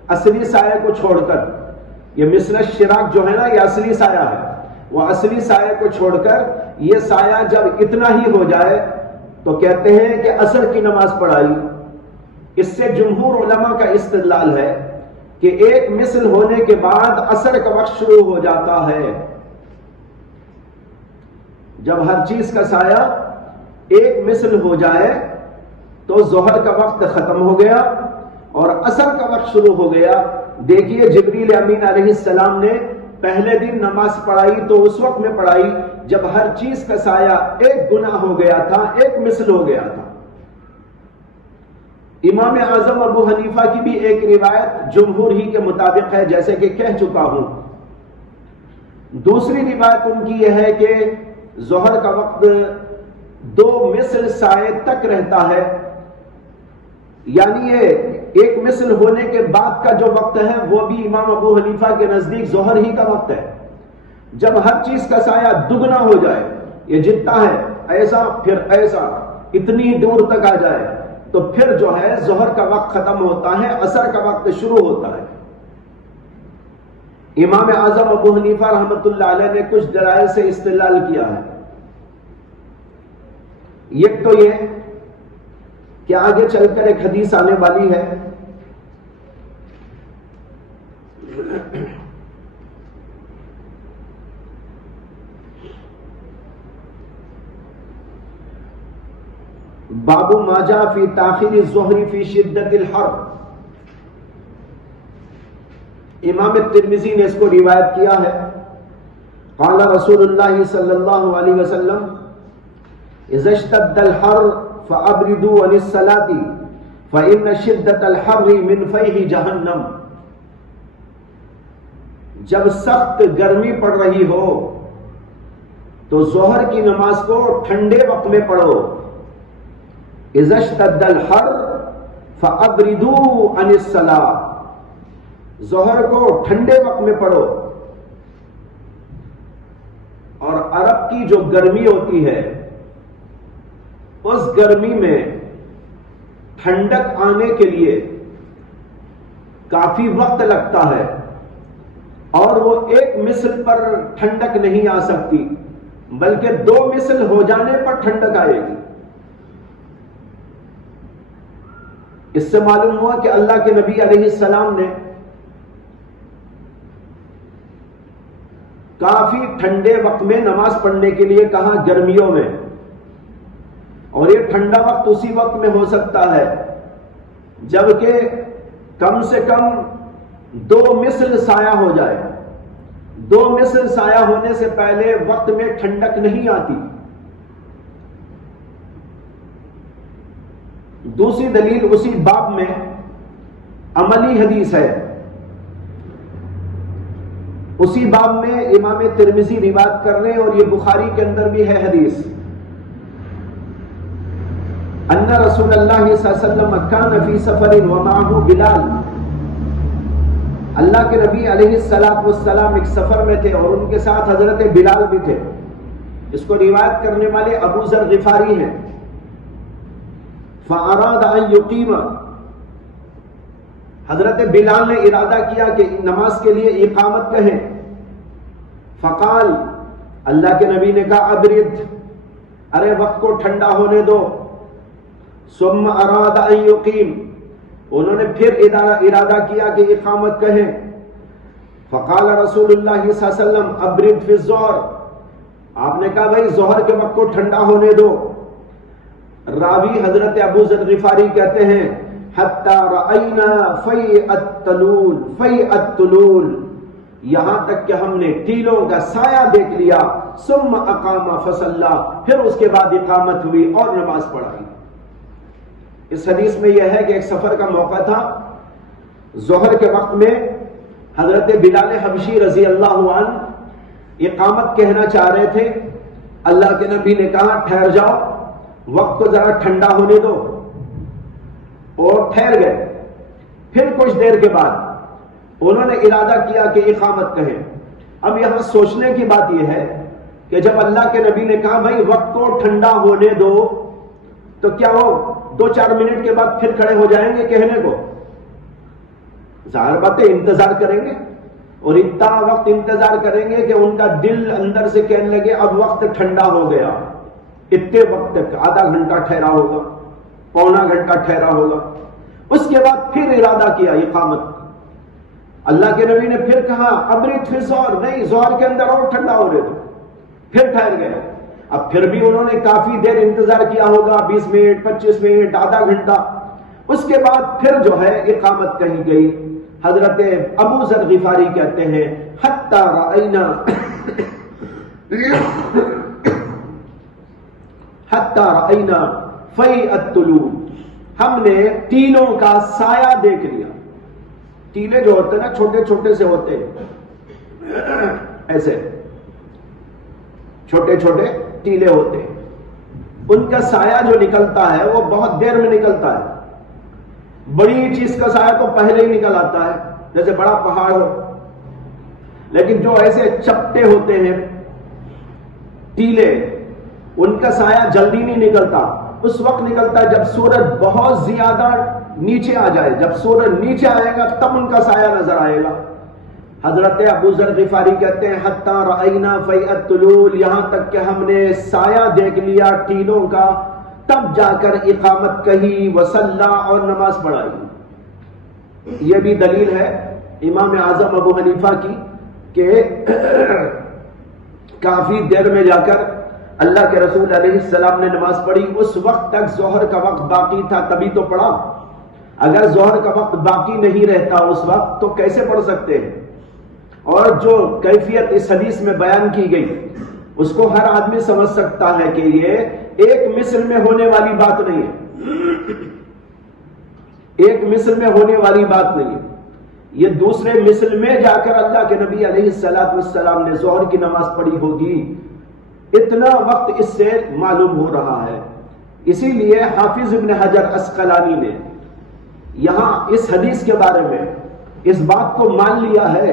اصلی سایہ کو چھوڑ کر. یہ مثل الشراک جو ہے نا، یہ اصلی سایہ ہے. وہ اصلی سایہ کو چھوڑ کر یہ سایہ جب اتنا ہی ہو جائے تو کہتے ہیں کہ عصر کی نماز پڑھائی. اس سے جمہور علماء کا استدلال ہے کہ ایک مثل ہونے کے بعد عصر کا وقت شروع ہو جاتا ہے. جب ہر چیز کا سایہ ایک مثل ہو جائے تو ظہر کا وقت ختم ہو گیا اور عصر کا وقت شروع ہو گیا. دیکھیے جبریل امین علیہ السلام نے پہلے دن نماز پڑھائی تو اس وقت میں پڑھائی جب ہر چیز کا سایہ ایک گنا ہو گیا تھا، ایک مثل ہو گیا تھا. امام اعظم ابو حنیفہ کی بھی ایک روایت جمہور ہی کے مطابق ہے، جیسے کہ کہہ چکا ہوں. دوسری روایت ان کی یہ ہے کہ ظہر کا وقت 2 مثل سائے تک رہتا ہے، یعنی یہ ایک مثل ہونے کے بعد کا جو وقت ہے وہ بھی امام ابو حنیفہ کے نزدیک ظہر ہی کا وقت ہے. جب ہر چیز کا سایہ دگنا ہو جائے، یہ جتنا ہے ایسا پھر ایسا اتنی دور تک آ جائے تو پھر جو ہے ظہر کا وقت ختم ہوتا ہے، عصر کا وقت شروع ہوتا ہے. امام اعظم ابو حنیفہ رحمۃ اللہ علیہ نے کچھ دلائل سے استدلال کیا ہے. ایک تو یہ کہ آگے چل کر ایک حدیث آنے والی ہے باب ما جاء فی تاخیر الظہر فی شدت الحر. امام ترمذی نے اس کو روایت کیا ہے. قال رسول اللہ صلی اللہ علیہ وسلم اذا اشتد الحر فابردوا عن الصلاة فإن شدت الحر من فیح جہنم. جب سخت گرمی پڑ رہی ہو تو ظہر کی نماز کو ٹھنڈے وقت میں پڑھو. اذا اشتد الحر فابردوا عن الصلاة، ظہر کو ٹھنڈے وقت میں پڑھو. اور عرب کی جو گرمی ہوتی ہے اس گرمی میں ٹھنڈک آنے کے لیے کافی وقت لگتا ہے اور وہ ایک مثل پر ٹھنڈک نہیں آ سکتی بلکہ 2 مثل ہو جانے پر ٹھنڈک آئے گی. اس سے معلوم ہوا کہ اللہ کے نبی علیہ السلام نے کافی ٹھنڈے وقت میں نماز پڑھنے کے لیے کہا گرمیوں میں، اور یہ ٹھنڈا وقت اسی وقت میں ہو سکتا ہے جبکہ کم سے کم 2 مثل سایہ ہو جائے. 2 مثل سایہ ہونے سے پہلے وقت میں ٹھنڈک نہیں آتی. دوسری دلیل اسی باب میں عملی حدیث ہے. اسی باب میں امام ترمذی روایت کر رہے ہیں اور یہ بخاری کے اندر بھی ہے حدیث. ان رسول اللہ صلی اللہ علیہ وسلم کان فی سفر ومعه بلال. اللہ کے نبی علیہ السلام ایک سفر میں تھے اور ان کے ساتھ حضرت بلال بھی تھے. اس کو روایت کرنے والے ابو ذر غفاری ہیں. فاراد ان یقیم، حضرت بلال نے ارادہ کیا کہ نماز کے لیے اقامت کہیں. فقال، اللہ کے نبی نے کہا ابرد، ارے وقت کو ٹھنڈا ہونے دو. ثم اراد ان یقیم، انہوں نے پھر ارادہ کیا کہ اقامت کہیں. فقال رسول اللہ صلی اللہ علیہ وسلم ابرد فی الظہر، آپ نے کہا بھائی ظہر کے وقت کو ٹھنڈا ہونے دو. راوی حضرت ابو ذر غفاری کہتے ہیں حتی رأینا فیء الطلول، یہاں تک کہ ہم نے ٹیلوں کا سایہ دیکھ لیا. ثم اقام فصلی، پھر اس کے بعد اقامت ہوئی اور نماز پڑھائی. اس حدیث میں یہ ہے کہ ایک سفر کا موقع تھا. ظہر کے وقت میں حضرت بلال حبشی رضی اللہ عنہ اقامت کہنا چاہ رہے تھے. اللہ کے نبی نے کہا ٹھہر جاؤ، وقت کو ذرا ٹھنڈا ہونے دو، اور ٹھہر گئے. پھر کچھ دیر کے بعد انہوں نے ارادہ کیا کہ اقامت کہیں. اب یہاں سوچنے کی بات یہ ہے کہ جب اللہ کے نبی نے کہا بھائی وقت کو ٹھنڈا ہونے دو، تو کیا وہ 2-4 منٹ کے بعد پھر کھڑے ہو جائیں گے کہنے کو؟ ظاہر بات ہے انتظار کریں گے، اور اتنا وقت انتظار کریں گے کہ ان کا دل اندر سے کہنے لگے اب وقت ٹھنڈا ہو گیا. اتنے وقت تک آدھا گھنٹہ ٹھہرا ہوگا، پونا گھنٹہ ٹھہرا ہوگا. اس کے بعد پھر ارادہ کیا اقامت. اللہ کے نبی نے پھر کہا ابرد فی الظہر، نہیں ظہر کے اندر اور ٹھنڈا ہونے دو. پھر ٹھہر گئے. اب پھر بھی انہوں نے کافی دیر انتظار کیا ہوگا، 20 منٹ 25 منٹ آدھا گھنٹہ. اس کے بعد پھر جو ہے اقامت کہی گئی. حضرت ابو ذر غفاری کہتے ہیں حتی رأینا حتی رأینا فیء الطلول، ہم نے ٹیلوں کا سایہ دیکھ لیا. ٹیلے جو ہوتے ہیں نا چھوٹے چھوٹے سے ہوتے ہیں، ایسے چھوٹے چھوٹے ٹیلے ہوتے ہیں، ان کا سایہ جو نکلتا ہے وہ بہت دیر میں نکلتا ہے. بڑی چیز کا سایہ تو پہلے ہی نکل آتا ہے جیسے بڑا پہاڑ ہو، لیکن جو ایسے چپٹے ہوتے ہیں ٹیلے، ان کا سایہ جلدی نہیں نکلتا. اس وقت نکلتا ہے جب سورج بہت زیادہ نیچے آ جائے. جب سورج نیچے آئے گا تب ان کا سایہ نظر آئے گا. حضرت ابو ذر غفاری کہتے ہیں حتی رأینا فیء الطلول، یہاں تک کہ ہم نے سایہ دیکھ لیا ٹیلوں کا، تب جا کر اقامت کہی وصلی اور نماز پڑھائی۔ یہ بھی دلیل ہے امام اعظم ابو حنیفہ کی کہ کافی دیر میں جا کر اللہ کے رسول علیہ السلام نے نماز پڑھی۔ اس وقت تک ظہر کا وقت باقی تھا تبھی تو پڑھا، اگر ظہر کا وقت باقی نہیں رہتا اس وقت تو کیسے پڑھ سکتے ہیں؟ اور جو کیفیت اس حدیث میں بیان کی گئی اس کو ہر آدمی سمجھ سکتا ہے کہ یہ ایک مثل میں ہونے والی بات نہیں ہے، ایک مثل میں ہونے والی بات نہیں ہے، یہ دوسرے مثل میں جا کر اللہ کے نبی علیہ السلام نے ظہر کی نماز پڑھی ہوگی، اتنا وقت اس سے معلوم ہو رہا ہے۔ اسی لیے حافظ ابن حجر عسقلانی نے یہاں اس حدیث کے بارے میں اس بات کو مان لیا ہے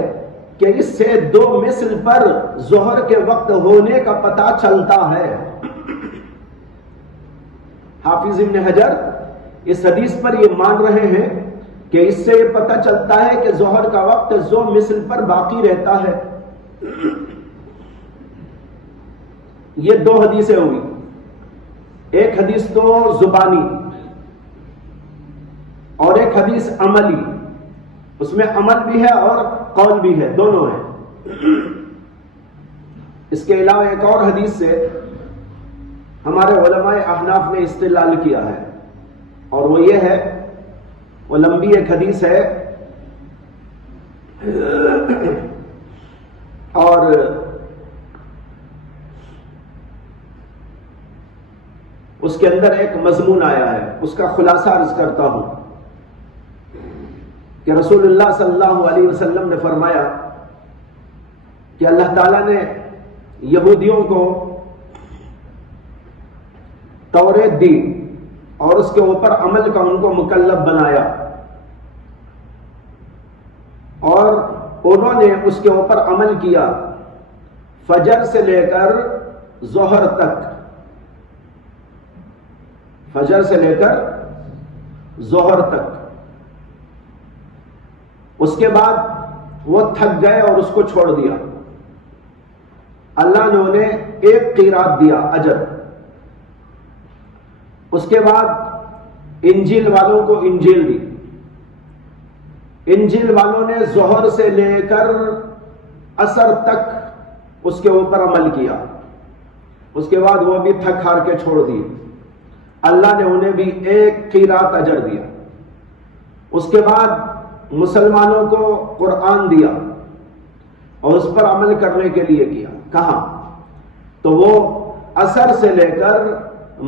کہ اس سے دو مثل پر ظہر کے وقت ہونے کا پتہ چلتا ہے۔ حافظ ابن حجر اس حدیث پر یہ مان رہے ہیں کہ اس سے یہ پتہ چلتا ہے کہ ظہر کا وقت دو مثل پر باقی رہتا ہے۔ یہ دو حدیثیں ہوئی، ایک حدیث تو زبانی اور ایک حدیث عملی، اس میں عمل بھی ہے اور قول بھی ہے، دونوں ہیں۔ اس کے علاوہ ایک اور حدیث سے ہمارے علماء احناف نے استدلال کیا ہے، اور وہ یہ ہے، وہ لمبی ایک حدیث ہے اور اس کے اندر ایک مضمون آیا ہے، اس کا خلاصہ عرض کرتا ہوں کہ رسول اللہ صلی اللہ علیہ وسلم نے فرمایا کہ اللہ تعالیٰ نے یہودیوں کو توریت دی اور اس کے اوپر عمل کا ان کو مکلف بنایا، اور انہوں نے اس کے اوپر عمل کیا فجر سے لے کر ظہر تک، فجر سے لے کر ظہر تک۔ اس کے بعد وہ تھک گئے اور اس کو چھوڑ دیا، اللہ نے انہیں ایک قیرات دیا اجر۔ اس کے بعد انجیل والوں کو انجیل دی، انجیل والوں نے ظہر سے لے کر عصر تک اس کے اوپر عمل کیا، اس کے بعد وہ بھی تھک ہار کے چھوڑ دی، اللہ نے انہیں بھی ایک قیرات اجر دیا۔ اس کے بعد مسلمانوں کو قرآن دیا اور اس پر عمل کرنے کے لیے کیا، کہاں؟ تو وہ عصر سے لے کر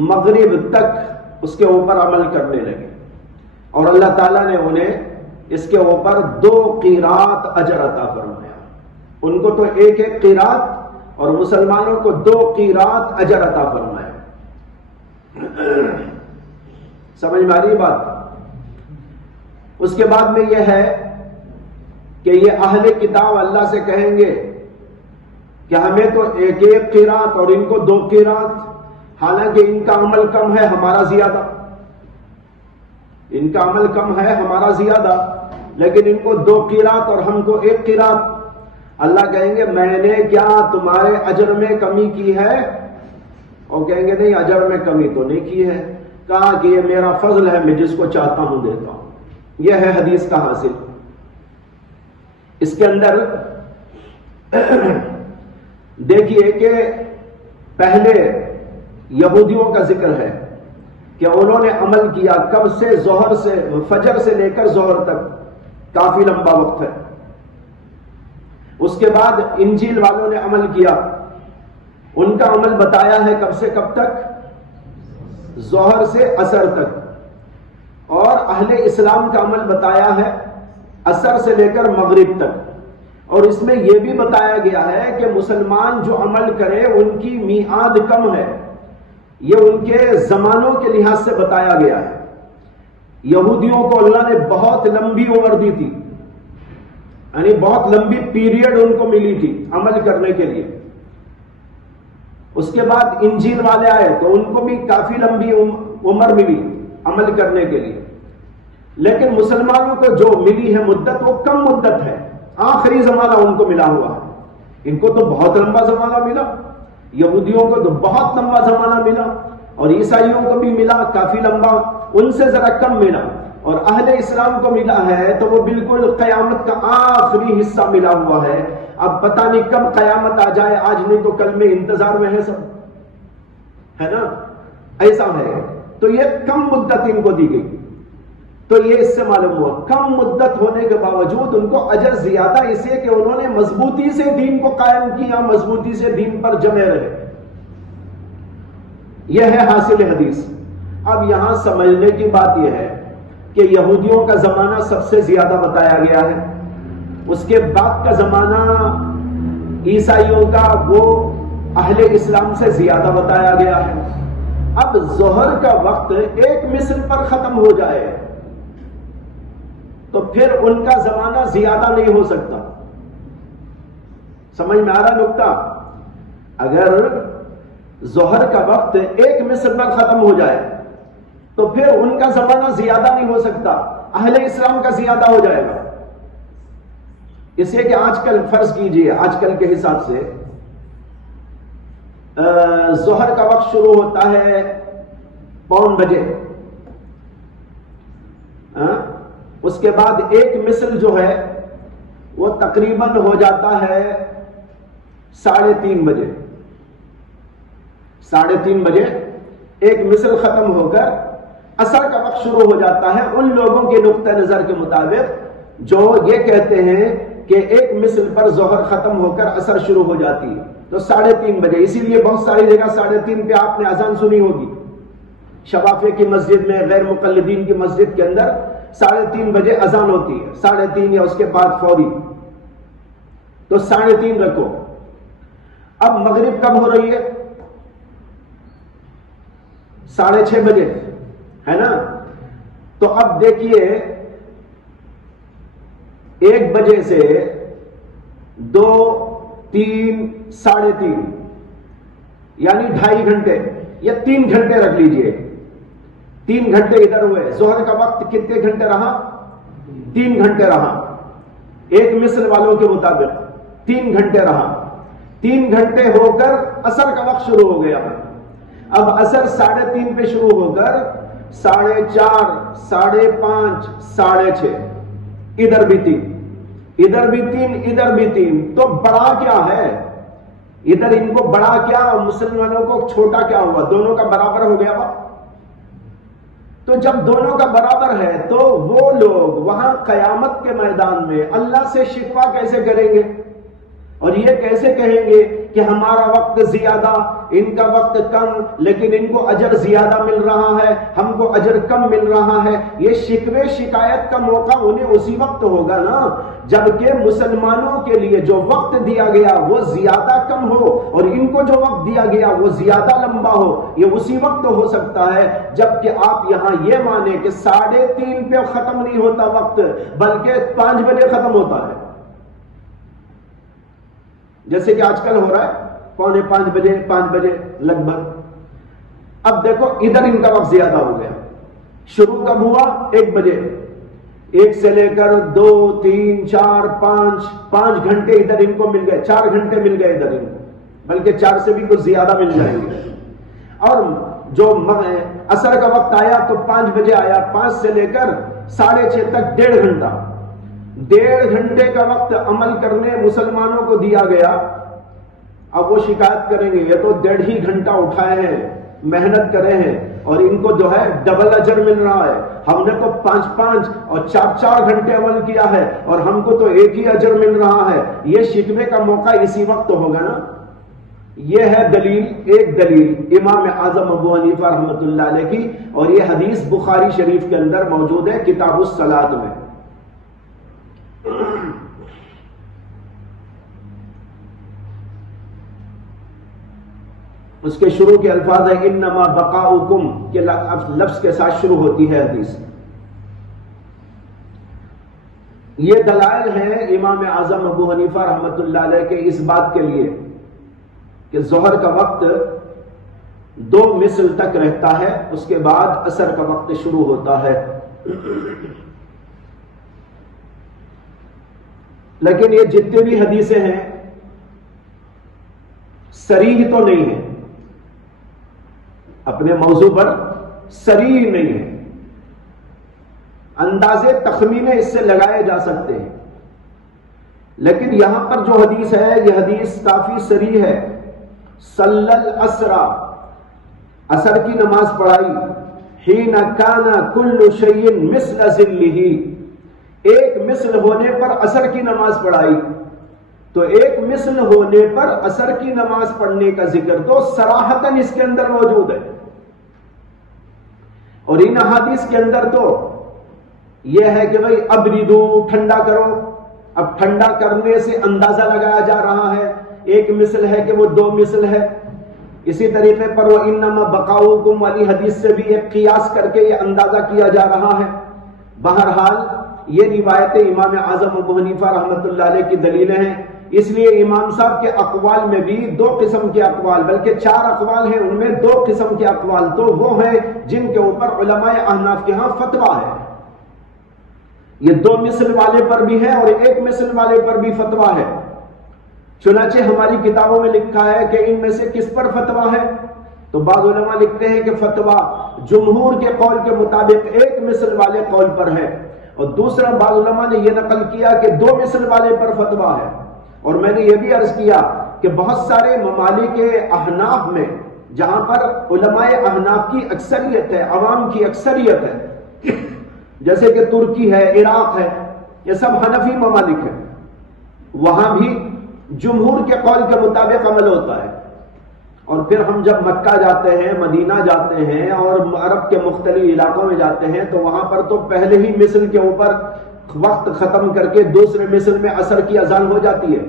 مغرب تک اس کے اوپر عمل کرنے لگے، اور اللہ تعالیٰ نے انہیں اس کے اوپر 2 قیرات اجر عطا فرمایا۔ ان کو تو ایک ایک قیرات اور مسلمانوں کو 2 قیرات اجر عطا فرمایا۔ سمجھ میں آ رہی بات؟ اس کے بعد میں یہ ہے کہ یہ اہل کتاب اللہ سے کہیں گے کہ ہمیں تو ایک ایک قیرات اور ان کو 2 قیرات، حالانکہ ان کا عمل کم ہے ہمارا زیادہ، ان کا عمل کم ہے ہمارا زیادہ، لیکن ان کو 2 قیرات اور ہم کو 1 قیرات۔ اللہ کہیں گے میں نے کیا تمہارے اجر میں کمی کی ہے؟ اور کہیں گے نہیں، اجر میں کمی تو نہیں کی ہے، کہا کہ یہ میرا فضل ہے، میں جس کو چاہتا ہوں دیتا ہوں۔ یہ ہے حدیث کا حاصل۔ اس کے اندر دیکھیے کہ پہلے یہودیوں کا ذکر ہے کہ انہوں نے عمل کیا کب سے؟ ظہر سے، فجر سے لے کر ظہر تک، کافی لمبا وقت ہے۔ اس کے بعد انجیل والوں نے عمل کیا، ان کا عمل بتایا ہے کب سے کب تک؟ ظہر سے عصر تک، اور اہل اسلام کا عمل بتایا ہے عصر سے لے کر مغرب تک۔ اور اس میں یہ بھی بتایا گیا ہے کہ مسلمان جو عمل کرے ان کی میعاد کم ہے، یہ ان کے زمانوں کے لحاظ سے بتایا گیا ہے۔ یہودیوں کو اللہ نے بہت لمبی عمر دی تھی، یعنی بہت لمبی پیریڈ ان کو ملی تھی عمل کرنے کے لیے۔ اس کے بعد انجیل والے آئے تو ان کو بھی کافی لمبی عمر ملی عمل کرنے کے لیے، لیکن مسلمانوں کو جو ملی ہے مدت وہ کم مدت ہے، آخری زمانہ ان کو ملا ہوا ہے. ان کو تو بہت لمبا زمانہ ملا، یہودیوں کو تو بہت لمبا زمانہ ملا، اور عیسائیوں کو بھی ملا کافی لمبا، ان سے ذرا کم ملا. اور اہل اسلام کو ملا ہے تو وہ بالکل قیامت کا آخری حصہ ملا ہوا ہے. اب پتہ نہیں کب قیامت آ جائے، آج نہیں تو کل میں انتظار میں ہے سب، ہے نا، ایسا ہے. تو یہ کم مدت ان کو دی گئی. تو یہ اس سے معلوم ہوا کم مدت ہونے کے باوجود ان کو اجر زیادہ، اسے کہ انہوں نے مضبوطی سے دین کو قائم کیا، مضبوطی سے دین پر جمے رہے. یہ ہے حاصل حدیث. اب یہاں سمجھنے کی بات یہ ہے کہ یہودیوں کا زمانہ سب سے زیادہ بتایا گیا ہے، اس کے بعد کا زمانہ عیسائیوں کا وہ اہل اسلام سے زیادہ بتایا گیا ہے. اب ظہر کا وقت ایک مثل پر ختم ہو جائے تو پھر ان کا زمانہ زیادہ نہیں ہو سکتا. سمجھ میں آ رہا نکتہ؟ اگر ظہر کا وقت ایک مثل پر ختم ہو جائے تو پھر ان کا زمانہ زیادہ نہیں ہو سکتا، اہل اسلام کا زیادہ ہو جائے گا. اس لیے کہ آج کل فرض کیجئے، آج کل کے حساب سے ظہر کا وقت شروع ہوتا ہے 5 بجے، اس کے بعد ایک مثل جو ہے وہ تقریباً ہو جاتا ہے 3:30 بجے. 3:30 بجے ایک مثل ختم ہو کر عصر کا وقت شروع ہو جاتا ہے ان لوگوں کے نقطہ نظر کے مطابق جو یہ کہتے ہیں کہ ایک مثل پر ظہر ختم ہو کر عصر شروع ہو جاتی ہے. تو 3:30 بجے، اسی لیے بہت ساری جگہ 3:30 پہ آپ نے اذان سنی ہوگی. شفافیہ کی مسجد میں، غیر مقلدین کی مسجد کے اندر 3:30 بجے اذان ہوتی ہے، 3:30 یا اس کے بعد فوری. تو 3:30 رکھو. اب مغرب کب ہو رہی ہے؟ 6:30 بجے، ہے نا. تو اب دیکھیے 1 بجے سے 2، 3، 3:30 یعنی 2.5 گھنٹے یا 3 گھنٹے رکھ لیجئے. 3 گھنٹے ادھر ہوئے. ظہر کا وقت کتنے گھنٹے رہا؟ 3 گھنٹے رہا. ایک مثل والوں کے مطابق 3 گھنٹے رہا. 3 گھنٹے ہو کر عصر کا وقت شروع ہو گیا. اب عصر 3:30 پہ شروع ہو کر 4:30، 5:30، 6:30، ادھر بھی 3، ادھر بھی 3، ادھر بھی 3. تو بڑا کیا ہے ادھر؟ ان کو بڑا کیا، مسلمانوں کو چھوٹا کیا ہوا؟ دونوں کا برابر ہو گیا. تو جب دونوں کا برابر ہے تو وہ لوگ وہاں قیامت کے میدان میں اللہ سے شکوہ کیسے کریں گے اور یہ کیسے کہیں گے کہ ہمارا وقت زیادہ، ان کا وقت کم، لیکن ان کو اجر زیادہ مل رہا ہے، ہم کو اجر کم مل رہا ہے؟ یہ شکوے شکایت کا موقع انہیں اسی وقت ہوگا نا جبکہ مسلمانوں کے لیے جو وقت دیا گیا وہ زیادہ کم ہو اور ان کو جو وقت دیا گیا وہ زیادہ لمبا ہو. یہ اسی وقت ہو سکتا ہے جبکہ آپ یہاں یہ مانیں کہ 3:30 پہ ختم نہیں ہوتا وقت بلکہ 5 بجے ختم ہوتا ہے، جیسے کہ آج کل ہو رہا ہے 4:45 بجے، 5 بجے لگ بھگ. اب دیکھو ادھر ان کا وقت زیادہ ہو گیا. شروع کب ہوا؟ 1 بجے. 1 سے لے کر 2، 3، 4، 5 گھنٹے ادھر ان کو مل گئے. 4 گھنٹے مل گئے ادھر ان کو، بلکہ 4 سے بھی کچھ زیادہ مل جائیں گے. اور جو عصر کا وقت آیا تو 5 بجے آیا. 5 سے لے کر 6:30 تک 1.5 گھنٹہ. 1.5 گھنٹے کا وقت عمل کرنے مسلمانوں کو دیا گیا. اب وہ شکایت کریں گے یہ تو 1.5 گھنٹہ اٹھائے ہیں، محنت کرے ہیں اور ان کو جو ہے ڈبل اجر مل رہا ہے. ہم نے تو 5 اور 4 گھنٹے عمل کیا ہے اور ہم کو تو ایک ہی اجر مل رہا ہے. یہ شکوے کا موقع اسی وقت ہوگا نا. یہ ہے دلیل، ایک دلیل امام اعظم ابو حنیفہ رحمۃ اللہ علیہ کی، اور یہ حدیث بخاری شریف کے اندر موجود ہے کتاب الصلاۃ میں. اس کے شروع کے الفاظ ہے انما بقاؤکم کے لفظ کے ساتھ شروع ہوتی ہے حدیث. یہ دلائل ہیں امام اعظم ابو حنیفہ رحمۃ اللہ علیہ کے اس بات کے لیے کہ ظہر کا وقت 2 مثل تک رہتا ہے، اس کے بعد عصر کا وقت شروع ہوتا ہے. لیکن یہ جتنے بھی حدیثیں ہیں صریح تو نہیں ہیں، اپنے موضوع پر صریح نہیں ہے، اندازے تخمینے اس سے لگائے جا سکتے ہیں، لیکن یہاں پر جو حدیث ہے یہ حدیث کافی صریح ہے۔ صلی العصر، عصر کی نماز پڑھائی، حین کان کل شیء مثل ظلہ، ایک مثل ہونے پر عصر کی نماز پڑھائی، تو ایک مثل ہونے پر عصر کی نماز پڑھنے کا ذکر تو صراحتاً اس کے اندر موجود ہے، اور ان احادیث کے اندر تو یہ ہے کہ بھئی ابردو، ٹھنڈا کرو، اب ٹھنڈا کرنے سے اندازہ لگایا جا رہا ہے ایک مثل ہے کہ وہ دو مثل ہے۔ اسی طریقے پر وہ انما بقاؤکم والی حدیث سے بھی ایک قیاس کر کے یہ اندازہ کیا جا رہا ہے۔ بہرحال یہ روایتیں امام اعظم ابو حنیفہ رحمۃ اللہ علیہ کی دلیلیں ہیں، اس لیے امام صاحب کے اقوال میں بھی دو قسم کے اقوال، بلکہ 4 اقوال ہیں، ان میں 2 قسم کے اقوال تو وہ ہیں جن کے اوپر علماء احناف کے ہاں فتویٰ ہے۔ یہ 2 مثل والے پر بھی ہے اور 1 مثل والے پر بھی فتویٰ ہے۔ چنانچہ ہماری کتابوں میں لکھا ہے کہ ان میں سے کس پر فتویٰ ہے، تو بعض علماء لکھتے ہیں کہ فتویٰ جمہور کے قول کے مطابق 1 مثل والے قول پر ہے، اور دوسرا بعض علماء نے یہ نقل کیا کہ 2 مثل والے پر فتویٰ ہے۔ اور میں نے یہ بھی عرض کیا کہ بہت سارے ممالک احناف میں جہاں پر علماء احناف کی اکثریت ہے، عوام کی اکثریت ہے، جیسے کہ ترکی ہے، عراق ہے، یہ سب حنفی ممالک ہیں، وہاں بھی جمہور کے قول کے مطابق عمل ہوتا ہے۔ اور پھر ہم جب مکہ جاتے ہیں، مدینہ جاتے ہیں اور عرب کے مختلف علاقوں میں جاتے ہیں تو وہاں پر تو پہلے ہی مثل کے اوپر وقت ختم کر کے دوسرے مثل میں عصر کی اذان ہو جاتی ہے۔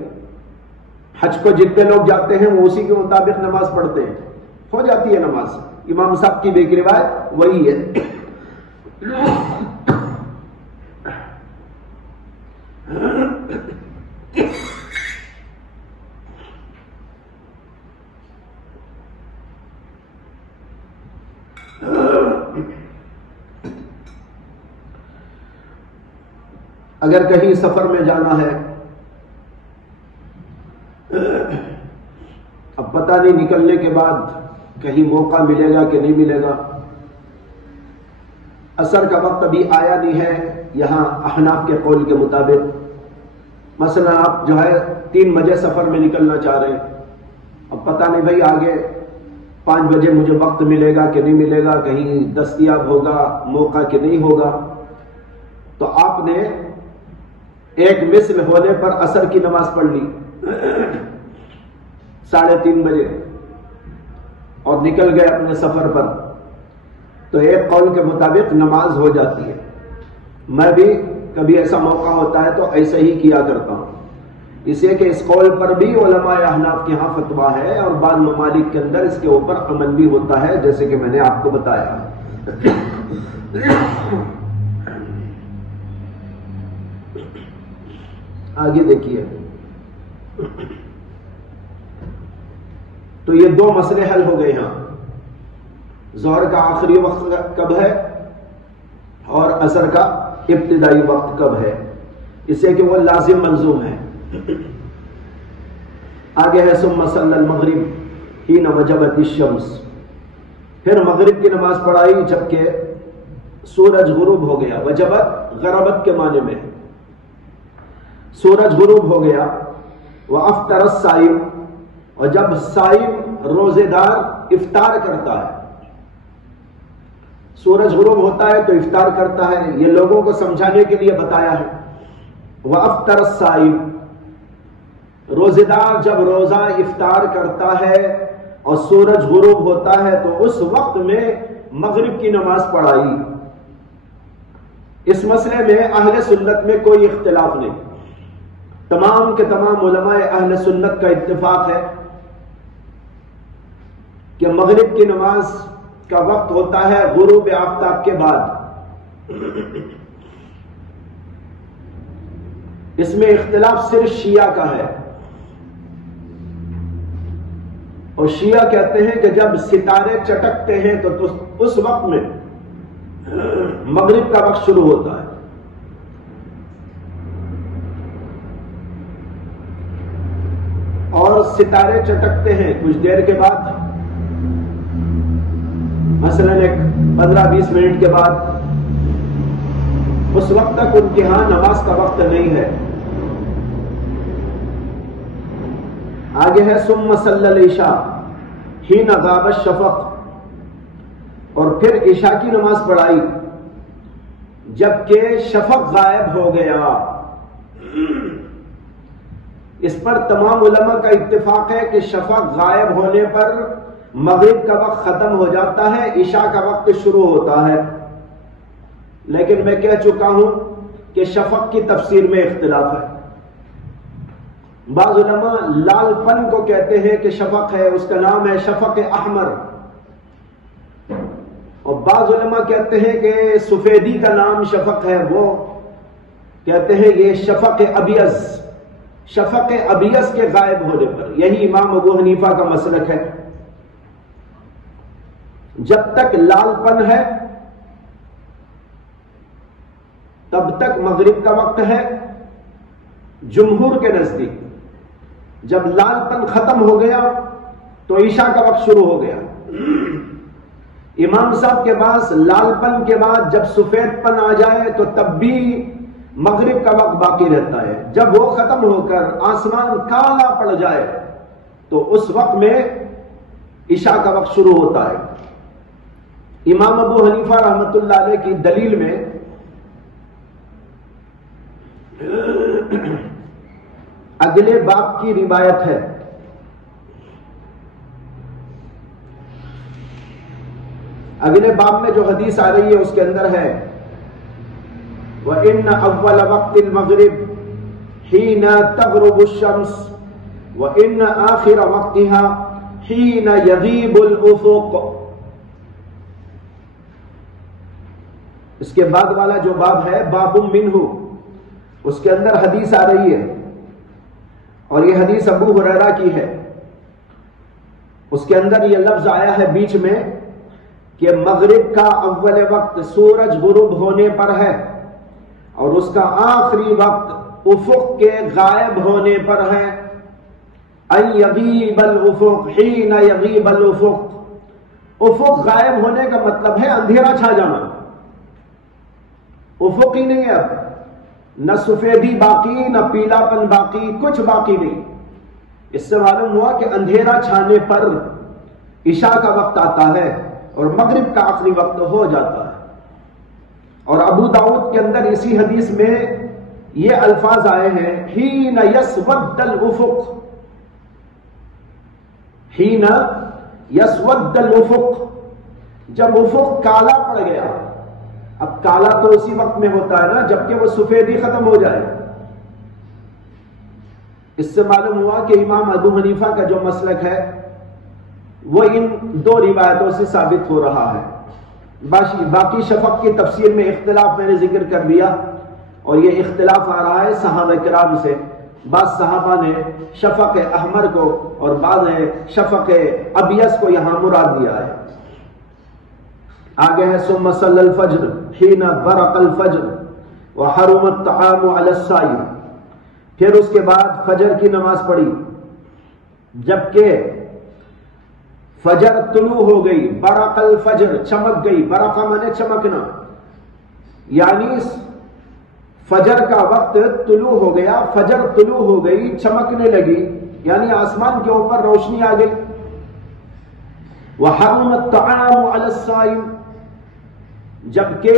حج کو جتنے لوگ جاتے ہیں وہ اسی کے مطابق نماز پڑھتے ہیں، ہو جاتی ہے نماز۔ امام صاحب کی بھی ایک روایت وہی ہے۔ اگر کہیں سفر میں جانا ہے، اب پتہ نہیں نکلنے کے بعد کہیں موقع ملے گا کہ نہیں ملے گا، عصر کا وقت ابھی آیا نہیں ہے یہاں احناف کے قول کے مطابق، مثلا آپ جو ہے 3 بجے سفر میں نکلنا چاہ رہے ہیں، اب پتہ نہیں بھائی آگے 5 بجے مجھے وقت ملے گا کہ نہیں ملے گا، کہیں دستیاب ہوگا موقع کہ نہیں ہوگا، تو آپ نے ایک مثل ہونے پر عصر کی نماز پڑھ لی 3:30 بجے اور نکل گئے اپنے سفر پر، تو ایک قول کے مطابق نماز ہو جاتی ہے۔ میں بھی کبھی ایسا موقع ہوتا ہے تو ایسے ہی کیا کرتا ہوں، اس لیے کہ اس قول پر بھی علماء احناف کے ہاں فتویٰ ہے اور بعض ممالک کے اندر اس کے اوپر عمل بھی ہوتا ہے، جیسے کہ میں نے آپ کو بتایا۔ آگے دیکھیے، تو یہ 2 مسئلے حل ہو گئے یہاں، ظہر کا آخری وقت کب ہے اور عصر کا ابتدائی وقت کب ہے، اس سے کہ وہ لازم ملزوم ہے۔ آگے ہے ثم صلی المغرب حین وجبت الشمس، پھر مغرب کی نماز پڑھائی جبکہ سورج غروب ہو گیا، وجبت غربت کے معنی میں، سورج غروب ہو گیا، وافطر الصائم، اور جب صائم روزے دار افطار کرتا ہے، سورج غروب ہوتا ہے تو افطار کرتا ہے، یہ لوگوں کو سمجھانے کے لیے بتایا ہے۔ وافطر الصائم، روزے دار جب روزہ افطار کرتا ہے اور سورج غروب ہوتا ہے تو اس وقت میں مغرب کی نماز پڑھائی۔ اس مسئلے میں اہل سنت میں کوئی اختلاف نہیں، تمام کے تمام علماء اہل سنت کا اتفاق ہے کہ مغرب کی نماز کا وقت ہوتا ہے غروب آفتاب کے بعد۔ اس میں اختلاف صرف شیعہ کا ہے، اور شیعہ کہتے ہیں کہ جب ستارے چٹکتے ہیں تو اس وقت میں مغرب کا وقت شروع ہوتا ہے۔ اور ستارے چٹکتے ہیں کچھ دیر کے بعد، مثلا ایک 15-20 منٹ کے بعد، اس وقت تک ان کے ہاں نماز کا وقت نہیں ہے۔ آگے ہے ثم صلی العشاء حین غاب الشفق، اور پھر عشاء کی نماز پڑھائی جبکہ شفق غائب ہو گیا۔ اس پر تمام علماء کا اتفاق ہے کہ شفق غائب ہونے پر مغرب کا وقت ختم ہو جاتا ہے، عشاء کا وقت شروع ہوتا ہے۔ لیکن میں کہہ چکا ہوں کہ شفق کی تفسیر میں اختلاف ہے۔ بعض علماء لال پن کو کہتے ہیں کہ شفق ہے، اس کا نام ہے شفق احمر، اور بعض علماء کہتے ہیں کہ سفیدی کا نام شفق ہے، وہ کہتے ہیں یہ شفق ابیض، شفق ابیض کے غائب ہونے پر۔ یہی امام ابو حنیفہ کا مسلک ہے۔ جب تک لال پن ہے تب تک مغرب کا وقت ہے جمہور کے نزدیک، جب لال پن ختم ہو گیا تو عشاء کا وقت شروع ہو گیا۔ امام صاحب کے پاس لال پن کے بعد جب سفید پن آ جائے تو تب بھی مغرب کا وقت باقی رہتا ہے، جب وہ ختم ہو کر آسمان کالا پڑ جائے تو اس وقت میں عشاء کا وقت شروع ہوتا ہے۔ امام ابو حنیفہ رحمۃ اللہ علیہ کی دلیل میں اگلے باب کی روایت ہے۔ اگلے باب میں جو حدیث آ رہی ہے اس کے اندر ہے وَإِنَّ أَوَّلَ وَقْتِ الْمَغْرِبِ حِينَ تَغْرُبُ الشَّمْسُ وَإِنَّ آخِرَ وَقْتِهَا حِينَ يَغِيبُ الْأُفُقُ۔ اس کے بعد والا جو باب ہے باب منہ، اس کے اندر حدیث آ رہی ہے، اور یہ حدیث ابو ہریرہ کی ہے۔ اس کے اندر یہ لفظ آیا ہے بیچ میں کہ مغرب کا اول وقت سورج غروب ہونے پر ہے، اور اس کا آخری وقت افق کے غائب ہونے پر ہے۔ ان یغیب الافق حین یغیب الافق، افق غائب ہونے کا مطلب ہے اندھیرا چھا جانا، افق ہی نہیں ہے، اب نہ سفیدی باقی نہ پیلا پن باقی، کچھ باقی نہیں۔ اس سے معلوم ہوا کہ اندھیرا چھانے پر عشاء کا وقت آتا ہے اور مغرب کا آخری وقت ہو جاتا ہے۔ اور ابو داؤد کے اندر اسی حدیث میں یہ الفاظ آئے ہیں حین یسود الافق، حین یسود الافق، جب افق کالا پڑ گیا۔ اب کالا تو اسی وقت میں ہوتا ہے نا جبکہ وہ سفیدی ختم ہو جائے۔ اس سے معلوم ہوا کہ امام ابو حنیفہ کا جو مسلک ہے وہ ان دو روایتوں سے ثابت ہو رہا ہے۔ باقی شفق کی تفسیر میں اختلاف میں نے ذکر کر دیا، اور یہ اختلاف آ رہا ہے صحابہ کرام سے۔ بعض صحابہ نے شفق احمر کو اور بعض نے شفق ابیض کو یہاں مراد دیا ہے۔ آگے ہے ثم صلی الفجر حین برق الفجر وحرم الطعام علی الصائم، پھر اس کے بعد فجر کی نماز پڑھی جبکہ فجر طلوع ہو گئی، برق الفجر چمک گئی، برقہ مانے چمکنا، یعنی فجر کا وقت طلوع ہو گیا، فجر طلوع ہو گئی، چمکنے لگی، یعنی آسمان کے اوپر روشنی آ گئی۔ وحرم الطعام علی الصائم، جبکہ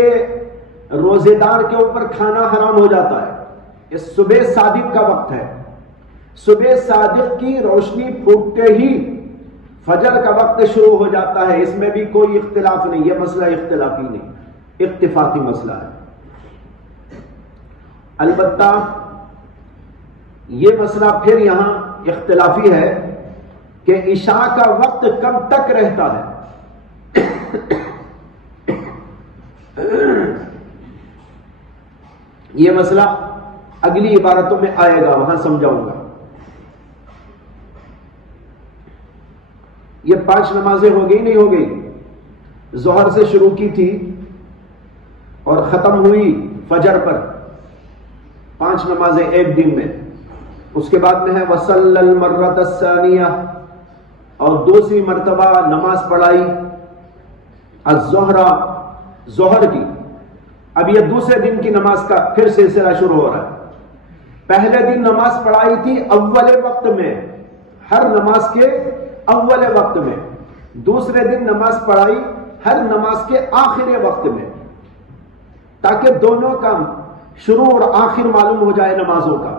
روزے دار کے اوپر کھانا حرام ہو جاتا ہے۔ اس صبح صادق کا وقت ہے، صبح صادق کی روشنی پھوٹتے ہی فجر کا وقت شروع ہو جاتا ہے، اس میں بھی کوئی اختلاف نہیں، یہ مسئلہ اختلافی نہیں، اتفاقی مسئلہ ہے۔ البتہ یہ مسئلہ پھر یہاں اختلافی ہے کہ عشاء کا وقت کب تک رہتا ہے۔ یہ مسئلہ اگلی عبارتوں میں آئے گا، وہاں سمجھاؤں گا۔ یہ 5 نمازیں ہو گئی نہیں ہو گئی؟ ظہر سے شروع کی تھی اور ختم ہوئی فجر پر، 5 نمازیں ایک دن میں۔ اس کے بعد میں ہے وصلی المرۃ الثانیہ، اور دوسری مرتبہ نماز پڑھائی الظہر، ظہر کی۔ اب یہ دوسرے دن کی نماز کا پھر سلسلہ شروع ہو رہا ہے۔ پہلے دن نماز پڑھائی تھی اول وقت میں، ہر نماز کے اول وقت میں، دوسرے دن نماز پڑھائی ہر نماز کے آخری وقت میں، تاکہ دونوں کا شروع اور آخر معلوم ہو جائے نمازوں کا۔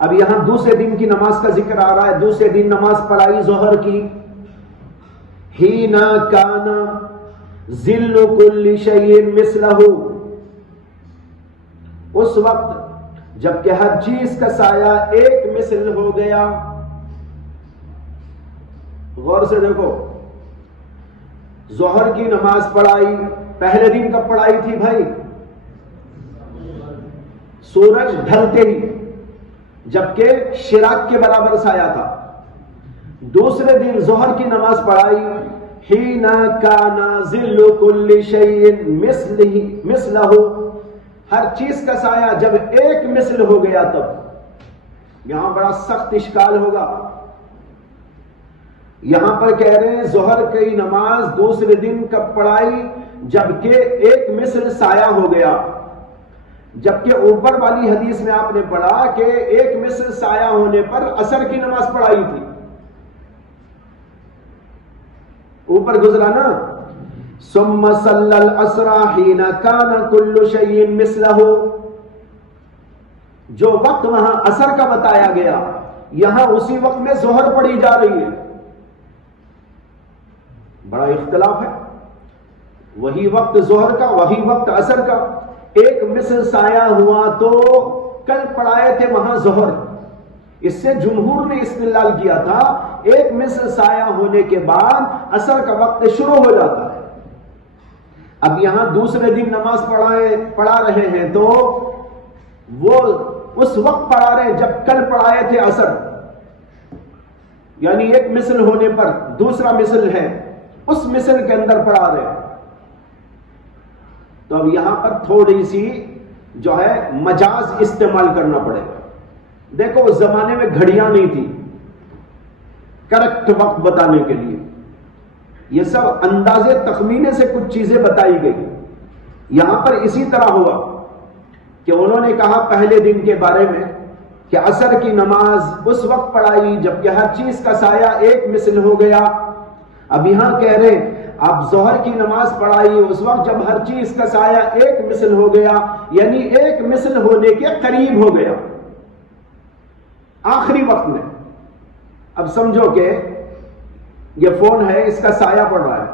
اب یہاں دوسرے دن کی نماز کا ذکر آ رہا ہے۔ دوسرے دن نماز پڑھائی ظہر کی، حینا کانا ذل کل شیء مثلہ، اس وقت جبکہ ہر چیز کا سایہ ایک مثل ہو گیا۔ غور سے دیکھو، ظہر کی نماز پڑھائی پہلے دن کب پڑھائی تھی بھائی؟ سورج ڈھلتے ہی، جبکہ شراق کے برابر سایہ تھا۔ دوسرے دن ظہر کی نماز پڑھائی حین کان ظل کل شیء مثلہ، ہر چیز کا سایہ جب ایک مثل ہو گیا تب۔ یہاں بڑا سخت اشکال ہوگا۔ یہاں پر کہہ رہے ہیں ظہر کی نماز دوسرے دن کب پڑھائی؟ جبکہ ایک مثل سایہ ہو گیا، جبکہ اوپر والی حدیث میں آپ نے پڑھا کہ ایک مثل سایہ ہونے پر عصر کی نماز پڑھائی تھی۔ اوپر گزرا نا، ثم صلی العصر حین کان کل شیء مثلہ، جو وقت وہاں عصر کا بتایا گیا یہاں اسی وقت میں ظہر پڑھی جا رہی ہے۔ بڑا اختلاف ہے، وہی وقت ظہر کا، وہی وقت عصر کا، ایک مثل سایہ ہوا تو کل پڑھائے تھے وہاں ظہر، اس سے جمہور نے استدلال کیا تھا ایک مثل سایہ ہونے کے بعد عصر کا وقت شروع ہو جاتا ہے۔ اب یہاں دوسرے دن نماز پڑھا رہے ہیں تو وہ اس وقت پڑھا رہے ہیں جب کل پڑھائے تھے عصر، یعنی ایک مثل ہونے پر دوسرا مثل ہے، اس مثل کے اندر پڑھا رہے ہیں۔ تو اب یہاں پر تھوڑی سی جو ہے مجاز استعمال کرنا پڑے گا۔ دیکھو اس زمانے میں گھڑیاں نہیں تھی کریکٹ وقت بتانے کے لیے، یہ سب اندازے تخمینے سے کچھ چیزیں بتائی گئی۔ یہاں پر اسی طرح ہوا کہ انہوں نے کہا پہلے دن کے بارے میں کہ عصر کی نماز اس وقت پڑھائی جبکہ ہر چیز کا سایہ ایک مثل ہو گیا۔ اب یہاں کہہ رہے ہیں آپ ظہر کی نماز پڑھائی اس وقت جب ہر چیز کا سایہ ایک مثل ہو گیا، یعنی ایک مثل ہونے کے قریب ہو گیا آخری وقت میں۔ اب سمجھو کہ یہ فون ہے، اس کا سایہ پڑ رہا ہے،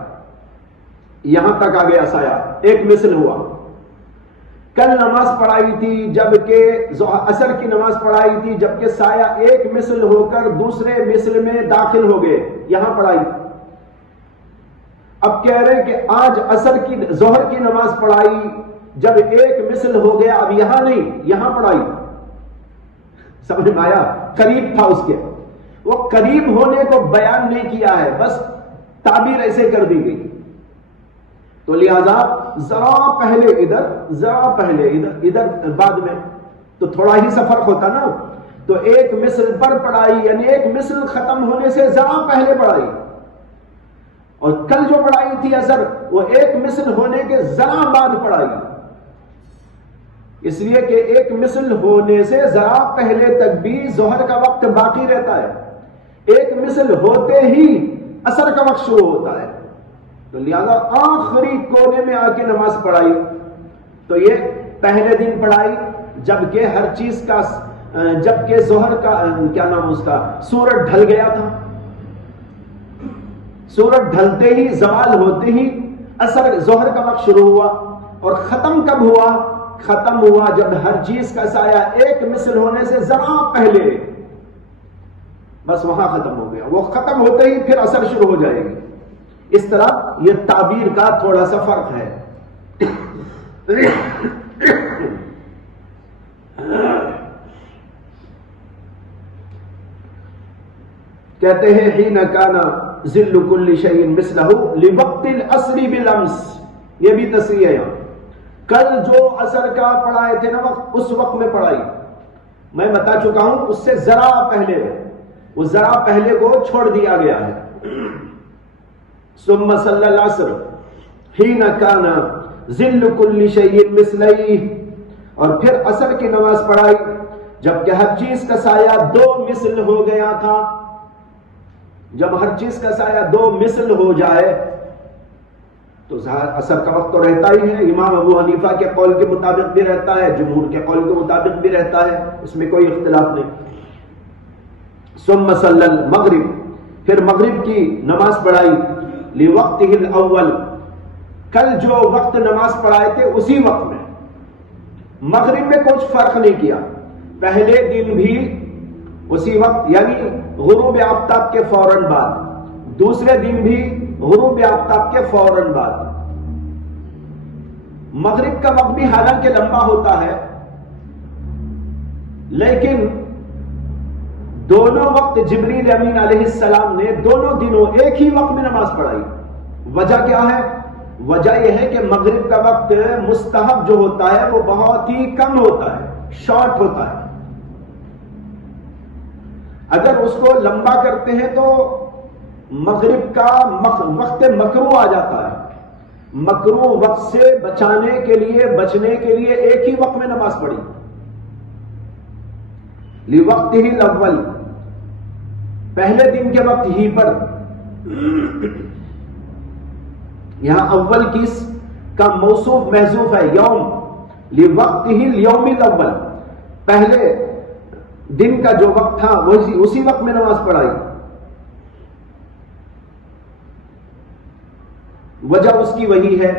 یہاں تک آ گیا سایہ، ایک مثل ہوا۔ کل نماز پڑھائی تھی جبکہ عصر کی نماز پڑھائی تھی جبکہ سایہ ایک مثل ہو کر دوسرے مثل میں داخل ہو گئے، یہاں پڑھائی۔ اب کہہ رہے ہیں کہ آج ظہر کی نماز پڑھائی جب ایک مثل ہو گیا، اب یہاں نہیں، یہاں پڑھائی۔ سمجھ میں آیا؟ قریب تھا اس کے، وہ قریب ہونے کو بیان نہیں کیا ہے، بس تعبیر ایسے کر دی گئی۔ تو لہذا ذرا پہلے ادھر، ذرا پہلے ادھر بعد میں، تو تھوڑا ہی سا فرق ہوتا نا۔ تو ایک مثل پر پڑھائی یعنی ایک مثل ختم ہونے سے ذرا پہلے پڑھائی، اور کل جو پڑھائی تھی عصر وہ ایک مثل ہونے کے ذرا بعد پڑھائی، اس لیے کہ ایک مثل ہونے سے ذرا پہلے تک بھی ظہر کا وقت باقی رہتا ہے، ایک مثل ہوتے ہی عصر کا وقت شروع ہوتا ہے۔ تو لہذا آخری کونے میں آ کے نماز پڑھائی، تو یہ پہلے دن پڑھائی جبکہ ہر چیز کا، جبکہ ظہر کا کیا نام اس کا، سورج ڈھل گیا تھا۔ سورج ڈھلتے ہی، زوال ہوتے ہی عصر ظہر کا وقت شروع ہوا، اور ختم کب ہوا؟ ختم ہوا جب ہر چیز کا سایہ ایک مثل ہونے سے ذرا پہلے، بس وہاں ختم ہو گیا۔ وہ ختم ہوتے ہی پھر عصر شروع ہو جائے گی۔ اس طرح یہ تعبیر کا تھوڑا سا فرق ہے۔ کہتے ہیں حین کان ذل کل شیء مثلہ لوقت العصر بالامس، یہ بھی تصریح ہے۔ کل جو عصر کا پڑھائے تھے نا وقت، اس وقت میں پڑھائی، میں بتا چکا ہوں اس سے ذرا پہلے، وہ ذرا پہلے کو چھوڑ دیا گیا ہے. ثم صلی العصر حین کان ظل کل شیء مثلیہ، اور پھر عصر کی نماز پڑھائی جبکہ ہر چیز کا سایہ 2 مثل ہو گیا تھا. جب ہر چیز کا سایہ 2 مثل ہو جائے تو عصر کا وقت تو رہتا ہی ہے. امام ابو حنیفہ کے قول کے مطابق بھی رہتا ہے، جمہور کے قول کے مطابق بھی رہتا ہے، اس میں کوئی اختلاف نہیں. ثم صلی المغرب، پھر مغرب کی نماز پڑھائی لوقتہ الاول، کل جو وقت نماز پڑھائے تھے اسی وقت میں. مغرب میں کچھ فرق نہیں کیا، پہلے دن بھی اسی وقت یعنی غروب آفتاب کے فوراً بعد، دوسرے دن بھی غروب آفتاب کے فوراً بعد. مغرب کا وقت بھی حالانکہ لمبا ہوتا ہے لیکن دونوں وقت جبریل امین علیہ السلام نے دونوں دنوں ایک ہی وقت میں نماز پڑھائی. وجہ کیا ہے؟ وجہ یہ ہے کہ مغرب کا وقت مستحب جو ہوتا ہے وہ بہت ہی کم ہوتا ہے، شارٹ ہوتا ہے. اگر اس کو لمبا کرتے ہیں تو مغرب کا وقت مکروہ آ جاتا ہے. مکروہ وقت سے بچنے کے لیے ایک ہی وقت میں نماز پڑھی. لوقتہ الاول، پہلے دن کے وقت ہی پر. یہاں اول کس کا موصوف محذوف ہے؟ یوم. لوقتہ الیوم الاول، پہلے دن کا جو وقت تھا اسی وقت میں نماز پڑھائی. وجہ اس کی وہی ہے.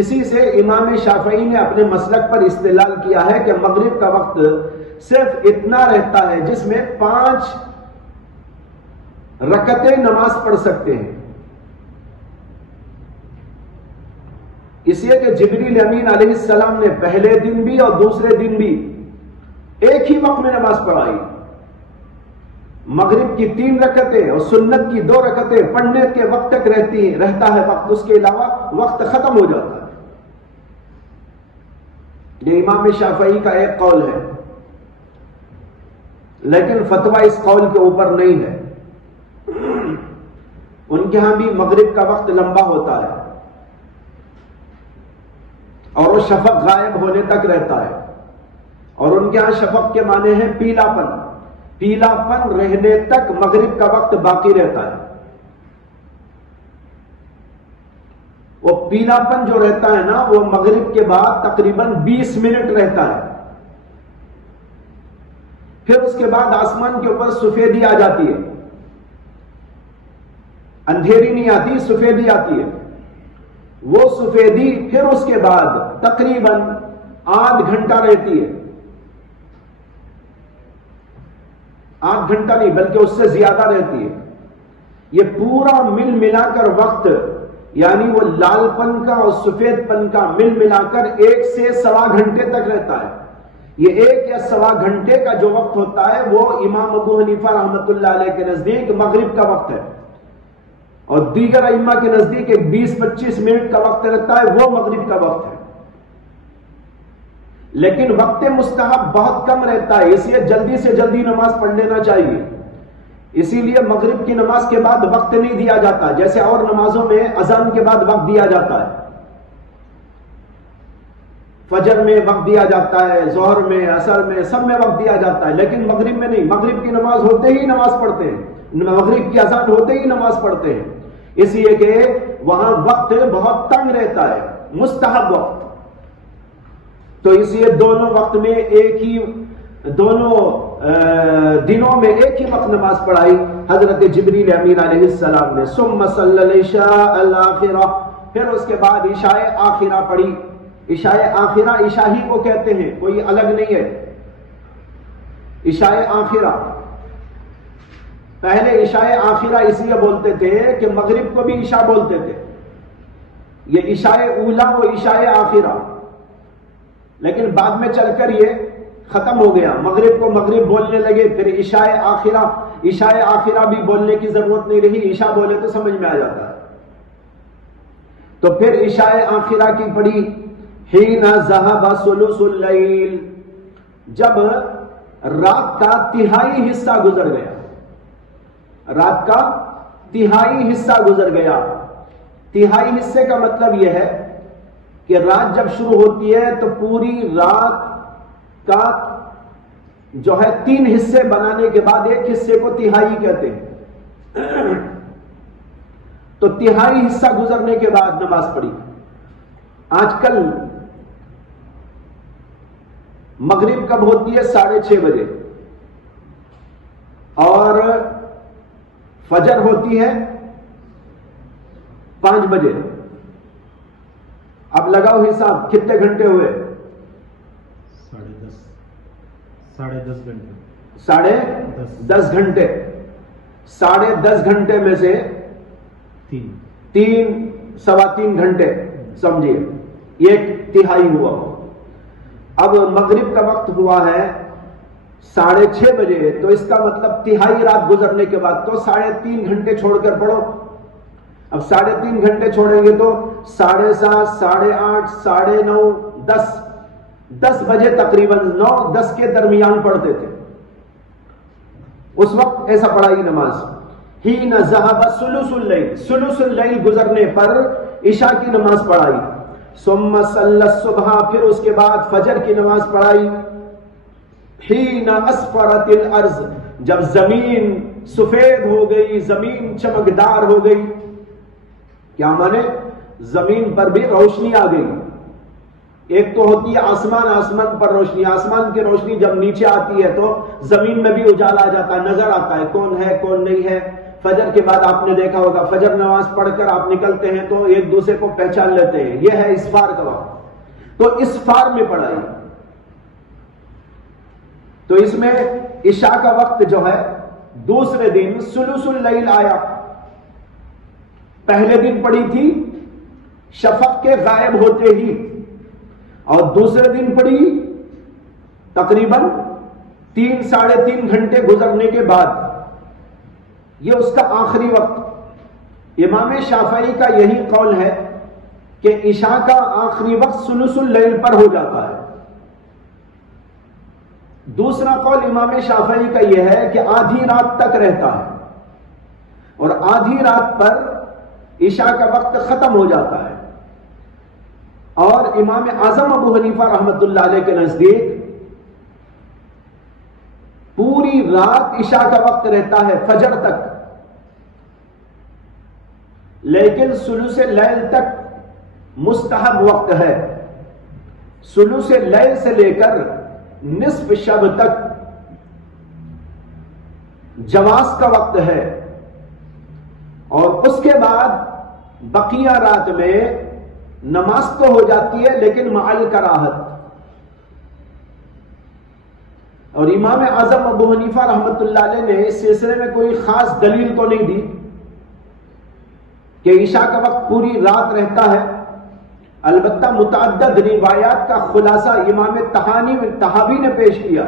اسی سے امام شافعی نے اپنے مسلک پر استدلال کیا ہے کہ مغرب کا وقت صرف اتنا رہتا ہے جس میں 5 رکعتیں نماز پڑھ سکتے ہیں. اس لیے کہ جبریل امین علیہ السلام نے پہلے دن بھی اور دوسرے دن بھی ایک ہی وقت میں نماز پڑھائی. مغرب کی 3 رکعتیں اور سنت کی 2 رکعتیں پڑھنے کے وقت تک رہتا ہے وقت، اس کے علاوہ وقت ختم ہو جاتا ہے. یہ امام شافعی کا ایک قول ہے لیکن فتویٰ اس قول کے اوپر نہیں ہے. ان کے ہاں بھی مغرب کا وقت لمبا ہوتا ہے اور وہ شفق غائب ہونے تک رہتا ہے. اور ان کے ہاں شفق کے معنی ہے پیلا پن. پیلا پن رہنے تک مغرب کا وقت باقی رہتا ہے. وہ پیلا پن جو رہتا ہے نا وہ مغرب کے بعد تقریباً 20 منٹ رہتا ہے. پھر اس کے بعد آسمان کے اوپر سفیدی آ جاتی ہے. اندھیری نہیں آتی، سفیدی آتی ہے. وہ سفیدی پھر اس کے بعد تقریباً آدھ گھنٹہ رہتی ہے. آدھ گھنٹہ نہیں بلکہ اس سے زیادہ رہتی ہے. یہ پورا مل ملا کر وقت یعنی وہ لال پن کا اور سفید پن کا مل ملا کر 1 سے سوا گھنٹے تک رہتا ہے. یہ 1 یا سوا گھنٹے کا جو وقت ہوتا ہے وہ امام ابو حنیفہ رحمۃ اللہ علیہ کے نزدیک مغرب کا وقت ہے اور دیگر ائمہ کے نزدیک 20-25 منٹ کا وقت رہتا ہے وہ مغرب کا وقت ہے. لیکن وقت مستحب بہت کم رہتا ہے اس لیے جلدی سے جلدی نماز پڑھ لینا چاہیے. اسی لیے مغرب کی نماز کے بعد وقت نہیں دیا جاتا جیسے اور نمازوں میں اذان کے بعد وقت دیا جاتا ہے. فجر میں وقت دیا جاتا ہے، ظہر میں، عصر میں، سب میں وقت دیا جاتا ہے لیکن مغرب میں نہیں. مغرب کی نماز ہوتے ہی نماز پڑھتے ہیں، مغرب کی اذان ہوتے ہی نماز پڑھتے ہیں. اس لیے کہ وہاں وقت بہت تنگ رہتا ہے، مستحب وقت. تو اس لیے دونوں وقت میں دونوں دنوں میں ایک ہی وقت نماز پڑھائی حضرت جبریل امین علیہ السلام نے. ثم صلی العشاء الاخرہ، پھر اس کے بعد عشاء آخرہ پڑھی. عشاء آخرہ عشاء ہی کو کہتے ہیں، کوئی الگ نہیں ہے. عشاء آخرہ پہلے عشاء آخرہ اس لیے بولتے تھے کہ مغرب کو بھی عشاء بولتے تھے. یہ عشاء اولا و عشاء آخرہ، لیکن بعد میں چل کر یہ ختم ہو گیا. مغرب کو مغرب بولنے لگے، پھر عشاء آخرہ بھی بولنے کی ضرورت نہیں رہی. عشاء بولے تو سمجھ میں آ جاتا ہے. تو پھر عشاء آخرہ کی پڑھی حین ذهب ثلث اللیل، جب رات کا تہائی حصہ گزر گیا. رات کا تہائی حصہ گزر گیا. تہائی حصے کا مطلب یہ ہے کہ رات جب شروع ہوتی ہے تو پوری رات کا جو ہے 3 حصے بنانے کے بعد ایک حصے کو تہائی کہتے ہیں. تو تہائی حصہ گزرنے کے بعد نماز پڑھی. آج کل مغرب کب ہوتی ہے؟ 6:30 بجے. اور فجر ہوتی ہے 5 بجے. اب لگاؤ حساب کتنے گھنٹے ہوئے؟ 10.5 گھنٹے. 10.5 گھنٹے. 10.5 گھنٹے میں سے 3 سوا 3 گھنٹے سمجھیے 1/3 ہوا. اب مغرب کا وقت ہوا ہے 6:30 بجے. تو اس کا مطلب تہائی رات گزرنے کے بعد تو 3.5 گھنٹے چھوڑ کر پڑھو. اب 3.5 گھنٹے چھوڑیں گے تو 7:30 8:30 9:30 10 بجے تقریباً 9-10 کے درمیان پڑھتے تھے. اس وقت ایسا پڑھائی نماز. حین ذهب ثلث الليل. ثلث الليل گزرنے پر عشاء کی نماز پڑھائی. ثم صلى الصبح. پھر اس کے بعد فجر کی نماز پڑھائی. حین اسفرت الارض. جب زمین سفید ہو گئی, زمین چمکدار ہو گئی. کیا مانے؟ زمین پر بھی روشنی آ گئی. ایک تو ہوتی ہے آسمان, آسمان پر روشنی. آسمان کی روشنی جب نیچے آتی ہے تو زمین میں بھی اجالا آ جاتا ہے, نظر آتا ہے کون ہے کون نہیں ہے. فجر کے بعد آپ نے دیکھا ہوگا فجر نماز پڑھ کر آپ نکلتے ہیں تو ایک دوسرے کو پہچان لیتے ہیں. یہ ہے اسفار کا وقت. تو اسفار میں پڑھائی. تو اس میں عشاء کا وقت جو ہے دوسرے دن ثلث اللیل آیا. پہلے دن پڑھی تھی شفق کے غائب ہوتے ہی, اور دوسرے دن پڑھی تقریباً 3-3.5 گھنٹے گزرنے کے بعد. یہ اس کا آخری وقت. امام شافعی کا یہی قول ہے کہ عشاء کا آخری وقت ثلث اللیل پر ہو جاتا ہے. دوسرا قول امام شافعی کا یہ ہے کہ آدھی رات تک رہتا ہے, اور آدھی رات پر عشاء کا وقت ختم ہو جاتا ہے. اور امام اعظم ابو حنیفہ رحمت اللہ علیہ کے نزدیک پوری رات عشاء کا وقت رہتا ہے فجر تک, لیکن ثلث لیل تک مستحب وقت ہے. ثلث لیل سے لے کر نصف شب تک جواز کا وقت ہے, اور اس کے بعد بقیہ رات میں نماز تو ہو جاتی ہے لیکن مع الکراہت. اور امام اعظم ابو حنیفہ رحمت اللہ علیہ نے اس سلسلے میں کوئی خاص دلیل تو نہیں دی کہ عشاء کا وقت پوری رات رہتا ہے. البتہ متعدد روایات کا خلاصہ امام طحاوی نے پیش کیا.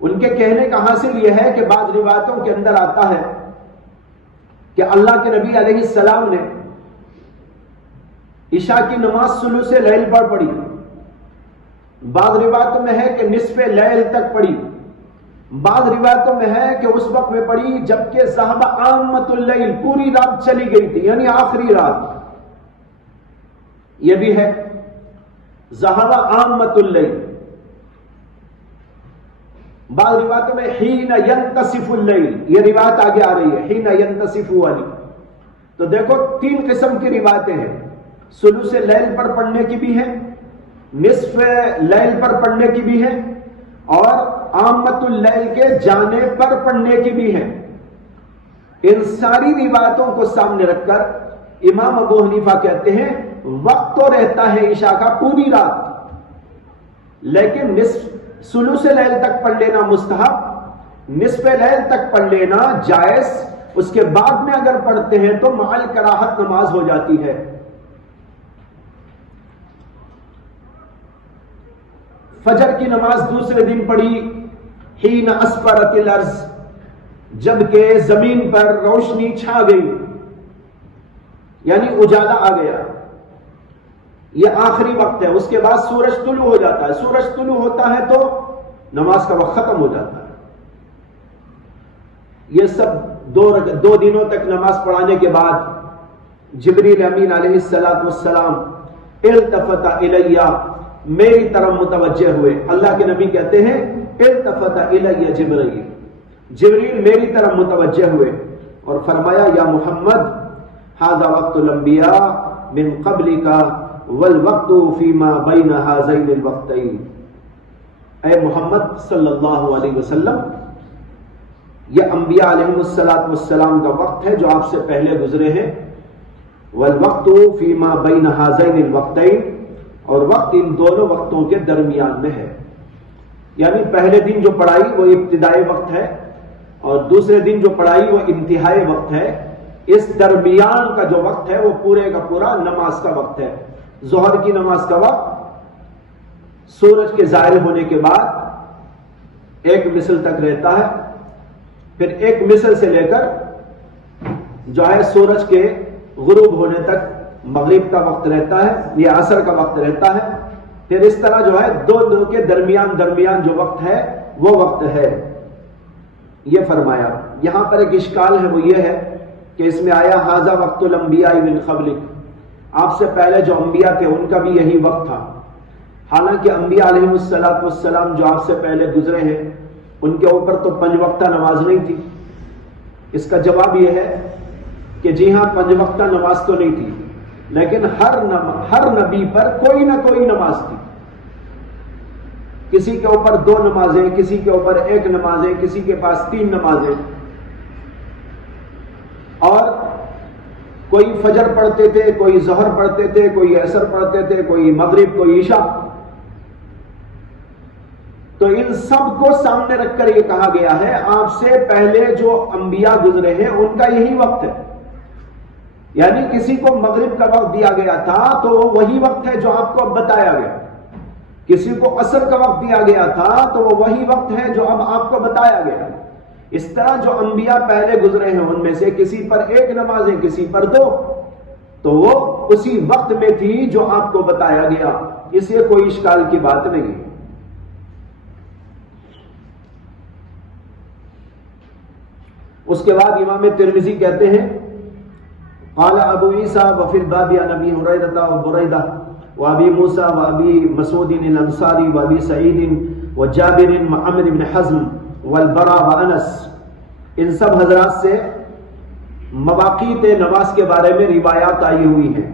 ان کے کہنے کا حاصل یہ ہے کہ بعض روایتوں کے اندر آتا ہے کہ اللہ کے نبی علیہ السلام نے عشاء کی نماز ثلث لیل پر پڑھی. بعض روایتوں میں ہے کہ نصف لیل تک پڑھی. بعض روایتوں میں ہے کہ اس وقت میں پڑھی جبکہ ذہب عامۃ اللیل, پوری رات چلی گئی تھی, یعنی آخری رات. یہ بھی ہے ذہب عامۃ اللیل. بعض روایتوں میں حین ینتصف اللیل, یہ روایت آگے آ رہی ہے حین ینتصف والی. تو دیکھو 3 قسم کی روایتیں ہیں. ثلث لیل پر پڑھنے کی بھی ہے, نصف لیل پر پڑھنے کی بھی ہے, اور عامۃ اللیل کے جانے پر پڑھنے کی بھی ہے. ان ساری روایتوں کو سامنے رکھ کر امام ابو حنیفہ کہتے ہیں وقت تو رہتا ہے عشاء کا پوری رات, لیکن ثلث لیل تک پڑھ لینا مستحب, نصف لیل تک پڑھ لینا جائز. اس کے بعد میں اگر پڑھتے ہیں تو مع الکراہت نماز ہو جاتی ہے. فجر کی نماز دوسرے دن پڑھی حین اسفرت الارض, جبکہ زمین پر روشنی چھا گئی, یعنی اجالا آ گیا. یہ آخری وقت ہے. اس کے بعد سورج طلوع ہو جاتا ہے. سورج طلوع ہوتا ہے تو نماز کا وقت ختم ہو جاتا ہے۔ یہ سب دو دنوں تک نماز پڑھانے کے بعد جبریل امین علیہ السلام التفت الیہ، میری طرف متوجہ ہوئے۔ اللہ کے نبی کہتے ہیں التفت الیہ جبریل، جبریل میری طرف متوجہ ہوئے اور فرمایا یا محمد ھذا وقت الانبیاء من قبلک والوقت فیما بین ھذین الوقتین، اے محمد صلی اللہ علیہ وسلم، یہ انبیاء علیہ السلام کا وقت ہے جو آپ سے پہلے گزرے ہیں، والوقت فیما بین ھذین الوقتین، اور وقت ان دونوں وقتوں کے درمیان میں ہے۔ یعنی پہلے دن جو پڑھائی وہ ابتدائی وقت ہے اور دوسرے دن جو پڑھائی وہ انتہائی وقت ہے۔ اس درمیان کا جو وقت ہے وہ پورے کا پورا نماز کا وقت ہے۔ ظہر کی نماز کا وقت سورج کے ظاہر ہونے کے بعد 1 مثل تک رہتا ہے، پھر 1 مثل سے لے کر جو ہے سورج کے غروب ہونے تک مغرب کا وقت رہتا ہے یا عصر کا وقت رہتا ہے، پھر اس طرح جو ہے دو کے درمیان جو وقت ہے وہ وقت ہے۔ یہ فرمایا۔ یہاں پر ایک اشکال ہے، وہ یہ ہے کہ اس میں آیا ھذا وقت الانبیاء من قبلک، آپ سے پہلے جو انبیاء تھے ان کا بھی یہی وقت تھا، حالانکہ انبیاء علیہ السلام جو آپ سے پہلے گزرے ہیں ان کے اوپر تو 5 وقتہ نماز نہیں تھی۔ اس کا جواب یہ ہے کہ جی ہاں 5 وقتہ نماز تو نہیں تھی، لیکن ہر نبی پر کوئی نہ کوئی نماز تھی۔ کسی کے اوپر 2 نمازیں، کسی کے اوپر 1 نمازیں، کسی کے پاس 3 نمازیں، اور کوئی فجر پڑھتے تھے، کوئی ظہر پڑھتے تھے، کوئی عصر پڑھتے تھے، کوئی مغرب، کوئی عشاء۔ تو ان سب کو سامنے رکھ کر یہ کہا گیا ہے آپ سے پہلے جو انبیاء گزرے ہیں ان کا یہی وقت ہے۔ یعنی کسی کو مغرب کا وقت دیا گیا تھا تو وہ وہی وقت ہے جو آپ کو اب بتایا گیا، کسی کو عصر کا وقت دیا گیا تھا تو وہ وہی وقت ہے جو اب آپ کو بتایا گیا۔ اس طرح جو انبیاء پہلے گزرے ہیں ان میں سے کسی پر 1 نماز ہے، کسی پر 2، تو وہ اسی وقت میں تھی جو آپ کو بتایا گیا، اس لیے کوئی اشکال کی بات نہیں ہے۔ اس کے بعد امام ترمذی کہتے ہیں قال ابو عیسیٰ وفی الباب عن ابی ہریرہ وبریدہ وابی موسیٰ وابی مسعود الانصاری وابی سعید وجابر وعمر بن حزم والبراء وانس، ان سب حضرات سے مواقیت نماز کے بارے میں روایات آئی ہوئی ہیں۔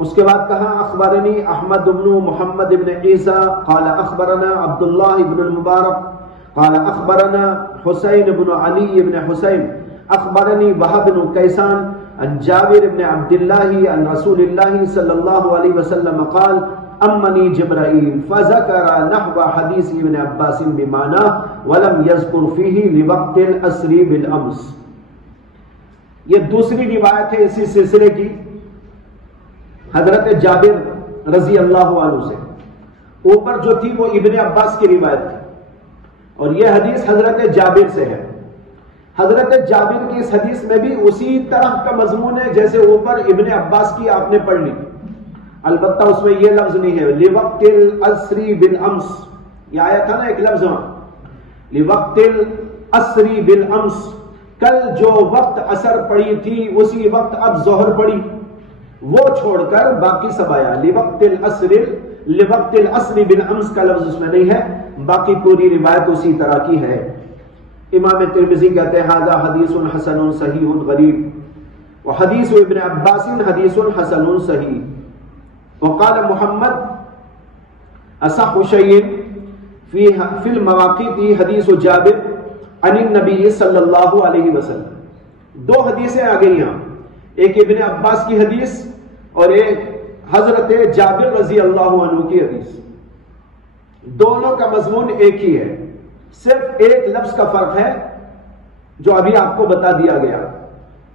اس کے بعد کہا اخبرنی احمد بن محمد بن عیسیٰ قال اخبرنا عبداللہ بن المبارک قال اخبرنا حسین بن علی بن حسین اخبرنی وہب بن کیسان عن جابر بن عبداللہ عن رسول اللہ صلی اللہ علیہ وسلم قال امنی جبرائیل فذکر نحو حدیث ابن عباس بمعنی ولم یذکر فیہ لوقت العصر بالامس۔ یہ دوسری روایت ہے اسی سلسلے کی حضرت جابر رضی اللہ عنہ سے، اوپر جو تھی وہ ابن عباس کی روایت تھی اور یہ حدیث حضرت جابر سے ہے۔ حضرت جابر کی اس حدیث میں بھی اسی طرح کا مضمون ہے جیسے اوپر ابن عباس کی آپ نے پڑھ لی، البتہ اس میں یہ لفظ نہیں ہے لوقت العصر بالامس، یہ آیا تھا نا ایک لفظ لوقت العصر بالامس، کل جو وقت عصر پڑی تھی اسی وقت اب ظہر پڑی، وہ چھوڑ کر باقی سب آیا۔ لوقت العصر بالامس کا لفظ اس میں نہیں ہے، باقی پوری روایت اسی طرح کی ہے۔ امام ترمذی کہتے ہیں ھذا حدیث حسن صحیح غریب وحدیث ابن عباس حدیث حسن صحیح وقال محمد اصح شیء فی المواقیت حدیث جابر عن النبی صلی اللہ علیہ وسلم۔ 2 حدیثیں آ گئی یہاں، ایک ابن عباس کی حدیث اور ایک حضرت جابر رضی اللہ عنہ کی حدیث، دونوں کا مضمون ایک ہی ہے، صرف ایک لفظ کا فرق ہے جو ابھی آپ کو بتا دیا گیا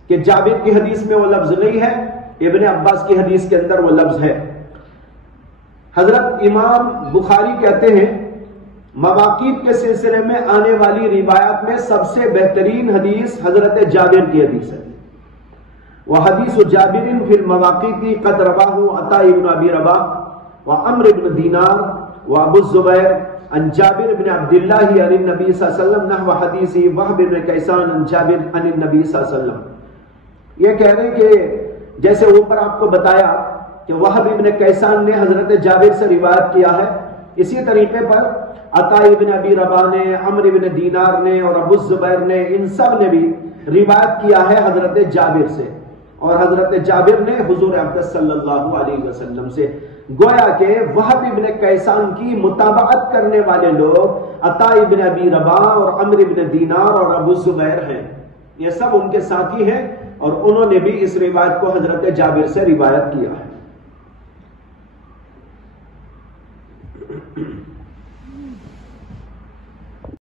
کہ جابر کی حدیث میں وہ لفظ نہیں ہے، ابن عباس کی حدیث کے اندر وہ لفظ ہے۔ حضرت امام بخاری کہتے ہیں مواقیت کے سلسلے میں آنے والی روایات میں سب سے بہترین حدیث حضرت جابر کی حدیث ہے۔ وحدیث جابر فی المواقیت قد رواہ عطاء بن ابی رباح وعمر بن دینار وابو الزبیر عن جابر بن عبد الله عن النبي صلی اللہ علیہ وسلم نحو حدیث وهب بن کیسان عن جابر عن النبي صلی اللہ علیہ وسلم. یہ کہہ رہے ہیں کہ جیسے اوپر آپ کو بتایا کہ وہب ابن کیسان نے حضرت جابر سے روایت کیا ہے، اسی طریقے پر عطا ابن ابی رباح نے، عمرو ابن دینار نے اور ابو الزبیر نے، ان سب نے بھی روایت کیا ہے حضرت جابر سے، اور حضرت جابر نے حضور اقدس صلی اللہ علیہ وسلم سے. گویا کہ وہب ابن کیسان کی متابعت کرنے والے لوگ عطا ابن ابی رباح اور عمرو ابن دینار اور ابو الزبیر ہیں، یہ سب ان کے ساتھی ہیں، اور انہوں نے بھی اس روایت کو حضرت جابر سے روایت کیا ہے.